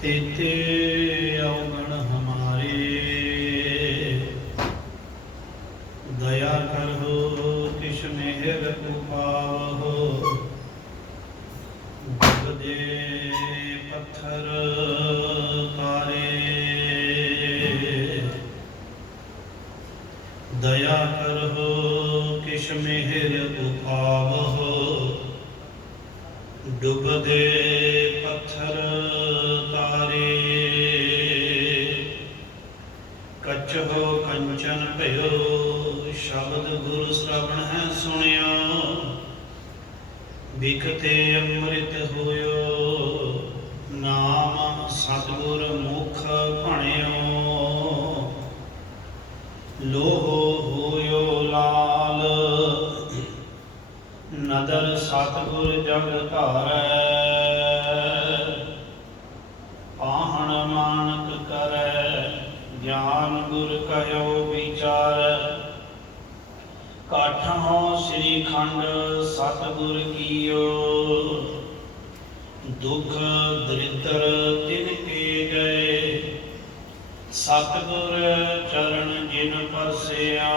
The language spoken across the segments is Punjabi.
तेते अवगण हमारे, दया करहो किश मेहर उपावहो। जग दे पत्थर तारे, दया करहो किश मेहर उपावहो। डुबदे पत्थर तारे, कचहो कंचन भयो। शब्द गुरु श्रवण है सुनियो, बिकते अमृत होयो। नाम सतगुर मुख भणियो, लोहो होयो लाल। नदर सतगुर जग धारै, पाहन मानक करै। ज्ञान गुर कहो विचार, काठों श्री खंड सतगुर कीयो। दुख दरिद्र तिनके गए, सतगुर चरण जिन परसिया।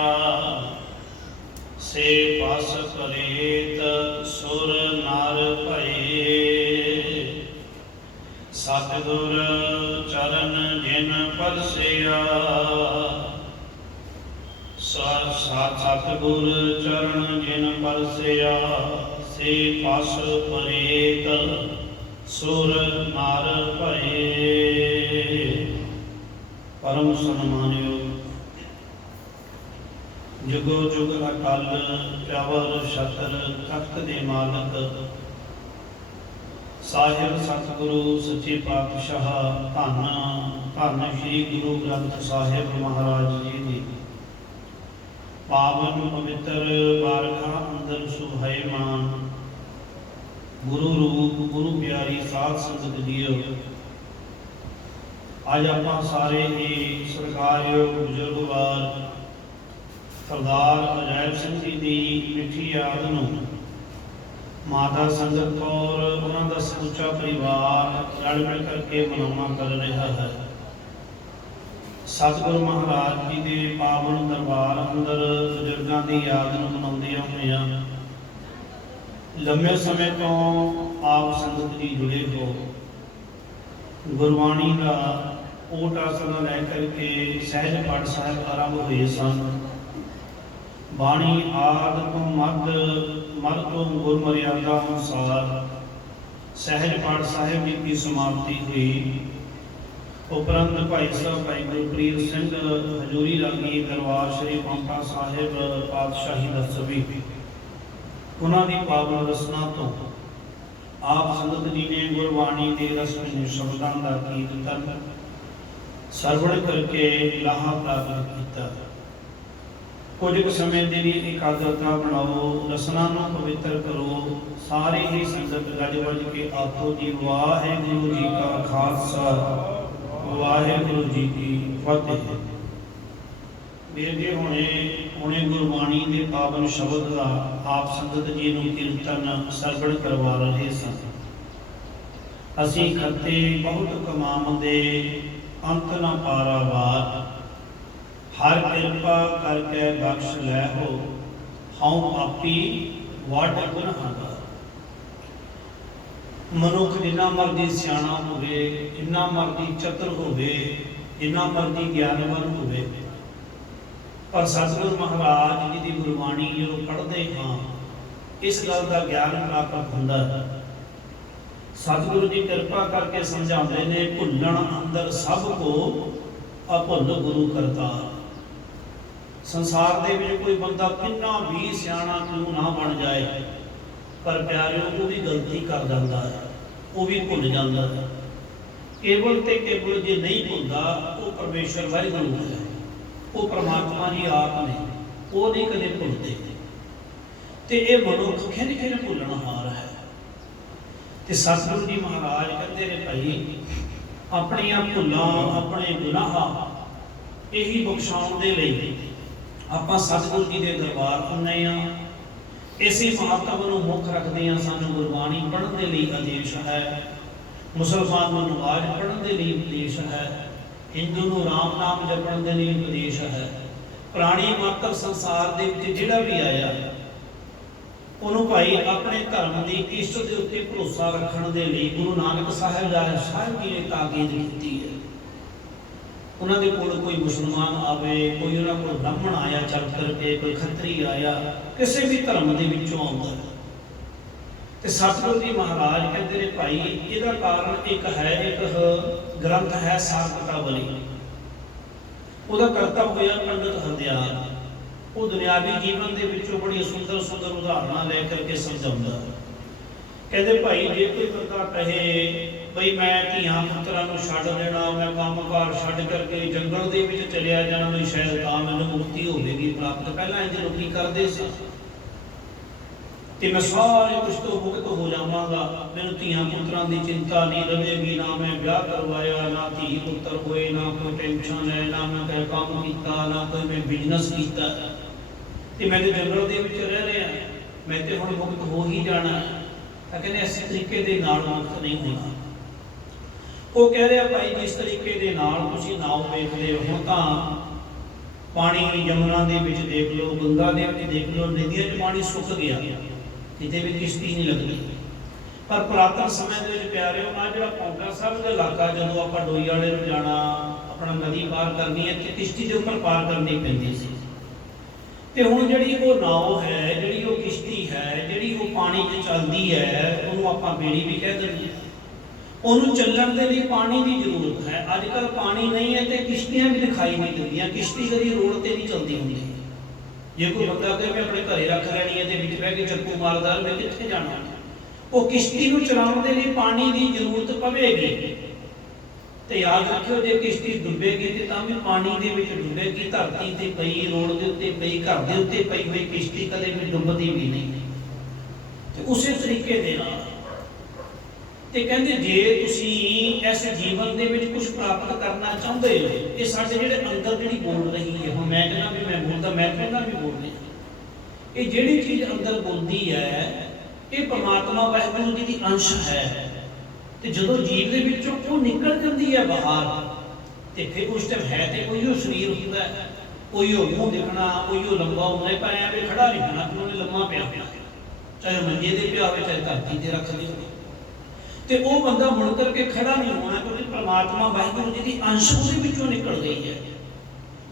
से पस परेत सुर नर भये, सतगुर चरण जिन परसिया। सतगुर चरण जिन परसिया, से पस परेत सुर नर भये। परम सन्मानियो जुगो जुग अकाल प्यावर छतर तख्त दे मालक साहिब सतगुरु सच्चे पातशाह धन धन श्री गुरु ग्रंथ साहिब महाराज जी दी पावन पवित्र बारगाह अंदर सुहायमान गुरु रूप गुरु प्यारी साध संगत जीओ। अज आपां सारे ही सरकारयोग बुजुर्गवार सरदार अजैब सिंह जी की मिठी याद नूं माता संगत कौर उन्हां दा समूचा परिवार रल मिल करके मनाउणा कर रहा है। सतगुरु महाराज जी के पावन दरबार अंदर बुजुर्गों की याद नूं मनाउंदियां होइयां लंबे समय तो आप संगत जी जुड़े हो। गुरबाणी का ओट आसन लैकर के सहज पाठ साहब आरंभ हुए सन। बाणी आद तो मद तो गुर मर्यादा अनुसार सहज पाठ साहिब जी की समाप्ति हुई। उपरंत भाई साहब भाई गुरप्रीत सिंह हजूरी रागी दरबार श्री पांवटा साहिब पातशाही दसवीं उन्होंने पावन रसना तो आप संगत जी ने गुरबाणी के रसम शब्दों का कीर्तन सरवण करके लाहा प्राप्त किया। कुछ समय के लिए एकाग्रता बनाओ, रसना पवित्र करो। सारे ही संगत गज बज के आखो जी वाहिगुरु जी का खालसा वाहिगुरु जी की फतेह। बेदे हुणे गुरबाणी के पावन शब्द का आप संगत जी नूं कीर्तन सरवण करवा रहे सन। असी खते बहुत कमावंदे अंत न पारावार, हर कृपा करके बख्श लै हो। हऊँ पापी वड गुनाहगार। मनुख जिन्ना मर्जी सियाणा होवे, जिन्ना मर्जी चतुर होवे, जिन्ना मर्जी ज्ञानवान होवे, पर सतगुरु महाराज जी की गुरबाणी जो पढ़ते हाँ इस गल का ज्ञान प्राप्त होंदा है। सतगुरु जी कृपा करके समझाते ने भुल्लण अंदर सब को अभुल गुरु करतार। संसार दे विच कोई बंदा किन्ना भी सियाणा क्यों ना बन जाए, पर प्यारियों को भी गलती कर जाता है, वो भी भुल जाता है। केवल ते केवल जे नहीं भुलता वो परमेश्वर वाहिगुरू है, वो परमात्मा जी आप ने, वो नहीं कदे भुलते। ते ये मनुख खिन खिन भुलनहार है। ते सतगुरु जी महाराज कहते ने भाई अपनियां भुलां अपने गुनाह यही बख्शाउण दे लई आपां सतगुरु जी के दरबार आउंदे आ। इसी महत्व को मुख रखदियां सानूं गुरबाणी पढ़न दे लई आदेश है। मुसलमान को नमाज पढ़ने के लिए उपदेश है, हिंदू को राम नाम जपण के लिए उपदेश है। प्राणी मात्र संसार के जिहड़ा भी आया उन्होंने भाई अपने धर्म की इष्ट के उत्ते भरोसा रखने के लिए गुरु नानक साहिब जी ने ताकीद की है। उन्होंने कोल कोई मुसलमान आवे, कोई उन्होंने कोल ब्राह्मण आया चल करके, कोई खत्री आया, किसी भी धर्म के विचों आउंदा ते सतगुरु जी महाराज कहते हैं भाई इसका कारण एक है, एक ग्रंथ है सारकतावली, उसका करता होया पंडित हरदयाल। वो दुनियावी जीवन के विचों बड़ी सुंदर सुंदर उदाहरण ले करके समझाता। कहते भाई जे कोई बंदा कहे बई मैं धियां पुत्रां नूं छड्ड देना, मैं कामकार छड्ड करके जंगल दे विच चलिया जाना, भी शायद तां मैनूं मुक्ति होवेगी प्राप्त। पहलां इंज लोकी करदे सी कि मैं सारे कुछ तो मुक्त हो जावांगा, मैनूं धियां पुत्रां दी चिंता नहीं रहेगी, ना मैं ब्याह करवाया, ना धी पुत्र होए, ना कोई टेंशन है, ना मैं कोई काम कीता, ना कोई मैं बिजनेस कीता, ते मैं ते जंगल दे विच रह रिहा, मैं ते हुण मुक्त हो ही जाना। कहते इस तरीके दे नाल मुक्त नहीं होना। वो कह रहा भाई जिस तरीके दे नाल तुसीं नाव वेखदे हो, हुण तां पानी यमुना दे विच देख लो, गंगा दे विच देख लो, नदियां 'च पानी सुक गया, किते भी किश्ती नहीं लगदी। पर पुरातन समय दे विच प्यारे आ जिहड़ा पौंटा साहिब दा इलाका, जदों आपां डोई वाले नूं जाना, अपना नदी पार करनी है ते किश्ती दे उपर पार करनी पैंदी सी। ते हुण जिहड़ी वो नाव है, जिहड़ी वो किश्ती है, जिहड़ी वो पानी 'च चलदी है, उहनूं आपां बेड़ी भी कह दिंदे हां। उन्होंने चलण के लिए पानी की जरूरत है। अजकल पानी नहीं है तो किश्तियां भी दिखाई नहीं दिंदियां, किश्ती कभी रोड पर नहीं चलती होंगी। जे कोई बंदा कहे मैं अपने घरे रख लैनी है तो विच बह के चक्कू मारदा मैं कित्थे जाना, वो किश्ती को चलाने के लिए पानी की जरूरत पवेगी। तो याद रखियो जे किश्ती डुबेगी तो भी पानी के विच डुबेगी, धरती ते पई, रोड के उत्ते पई, घर के उत्ते पई हुई किश्ती कदे भी डुबदी भी नहीं। तो उस तरीके दे नाल ते कहंदे जे तुसीं इस जीवन दे विच कुछ प्राप्त करना चाहुंदे हो, ये साडे जिहड़े अंदर जिहड़ी बोल रही है, हुण मैं कहना भी मैं बोलदा, मैं कहना भी बोल रहा, ये जिहड़ी चीज़ अंदर बोलदी है ये परमात्मा वाहिगुरू जी दी अंश है। ते जदों जीव दे विचों वो निकल जांदी है बाहर, ते फिर उस टाइम है ते कोई शरीर हुंदा है, कोई मूँह दिखना, कोई लंबा होना, पर ऐवें खड़ा नहीं होना कि उन्हें लम्मा पिया होना, चाहे मंजे ते पिया होवे, चाहे धरती ते रख दे होवे, ते वो बंदा मुड़ करके खड़ा नहीं होना, क्योंकि परमात्मा वाहिगुरू जी की अंश उसदे विचों निकल गई है।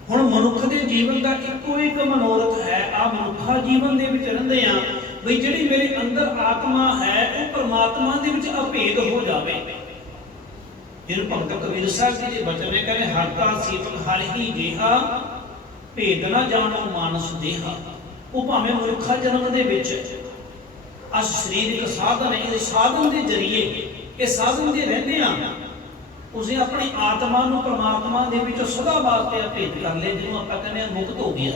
हुण मनुख के जीवन का इक्को एक मनोरथ है, आ मनुखा जीवन दे विच रहिंदे आ बई जिहड़ी मेरे अंदर आत्मा है वो परमात्मा दे विच अभेद हो जावे। जिहड़े भगत कबीर साहिब जी दे बचन ने कहने हरता सीतल हर ही गेहा, भेद ना जानो मानस देहा। वो भावें मनुखा जन्म दे विच अस शरीरक साधन है, इस साधन के जरिए ये साधन के रहते हैं उसे अपनी आत्मा को परमात्मा के विच सदा वास्ते भेद कर ले, जिन्होंने आप कहने मुक्त हो गया।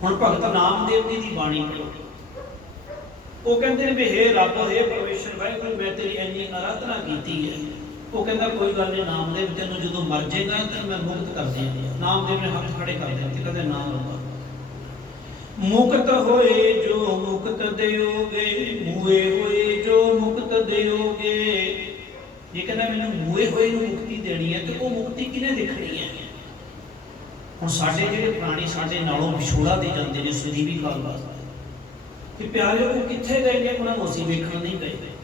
हुण भगत नामदेव जी की बाणी पढ़ो, वो कहते हैं भी हे रब, हे परमेश्वर वाहिगुरू, मैं तेरी इन्नी आराधना की है। वो कहता कोई गल नहीं नामदेव, तेनों जो मर जाएगा तेन मैं मुक्त कर देंगे। नामदेव ने हाथ खड़े कर दिए, कहते नाम रब्बा मुक्त होए जो मुक्त देओगे, मुए होए जो मुक्त देओगे। ये कहना मैंने मुए होए मुक्ति देनी है, तो वो मुक्ति किने दिखनी है। हुण साडे जिहड़े प्राणी साडे नालों विछोड़ा दे जांदे ने सजीवी काल वास्ते, कि प्यारे वो कित्थे गए ने, उन्हां नूं असीं वेखण नहीं गए।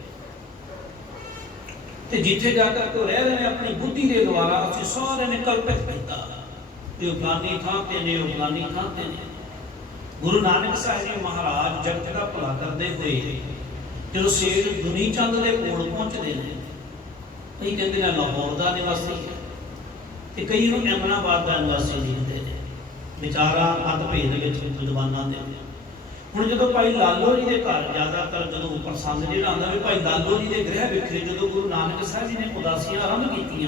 ते जिथे जाकर तो रह रहे हैं अपनी बुद्धि के द्वारा असीं सारे ने कल्पित किया कि फलानी थां ते ने, फलानी थां ते ने। गुरु नानक साहिब जी महाराज जगत का भला करते हुए जो सेठ दुनी चंद के कोल पहुँचते हैं, कई कहते हैं लाहौर का निवासी है, तो कई अहमदाबाद का निवासी लिखते हैं। विचारा मतभेद विद्वानों के हुण जो भाई लालो जी के घर ज़्यादातर जो प्रसंग जो आता भी भाई लालो जी के गृह विखरे जो गुरु नानक साहिब जी ने उदासियां आरंभ की,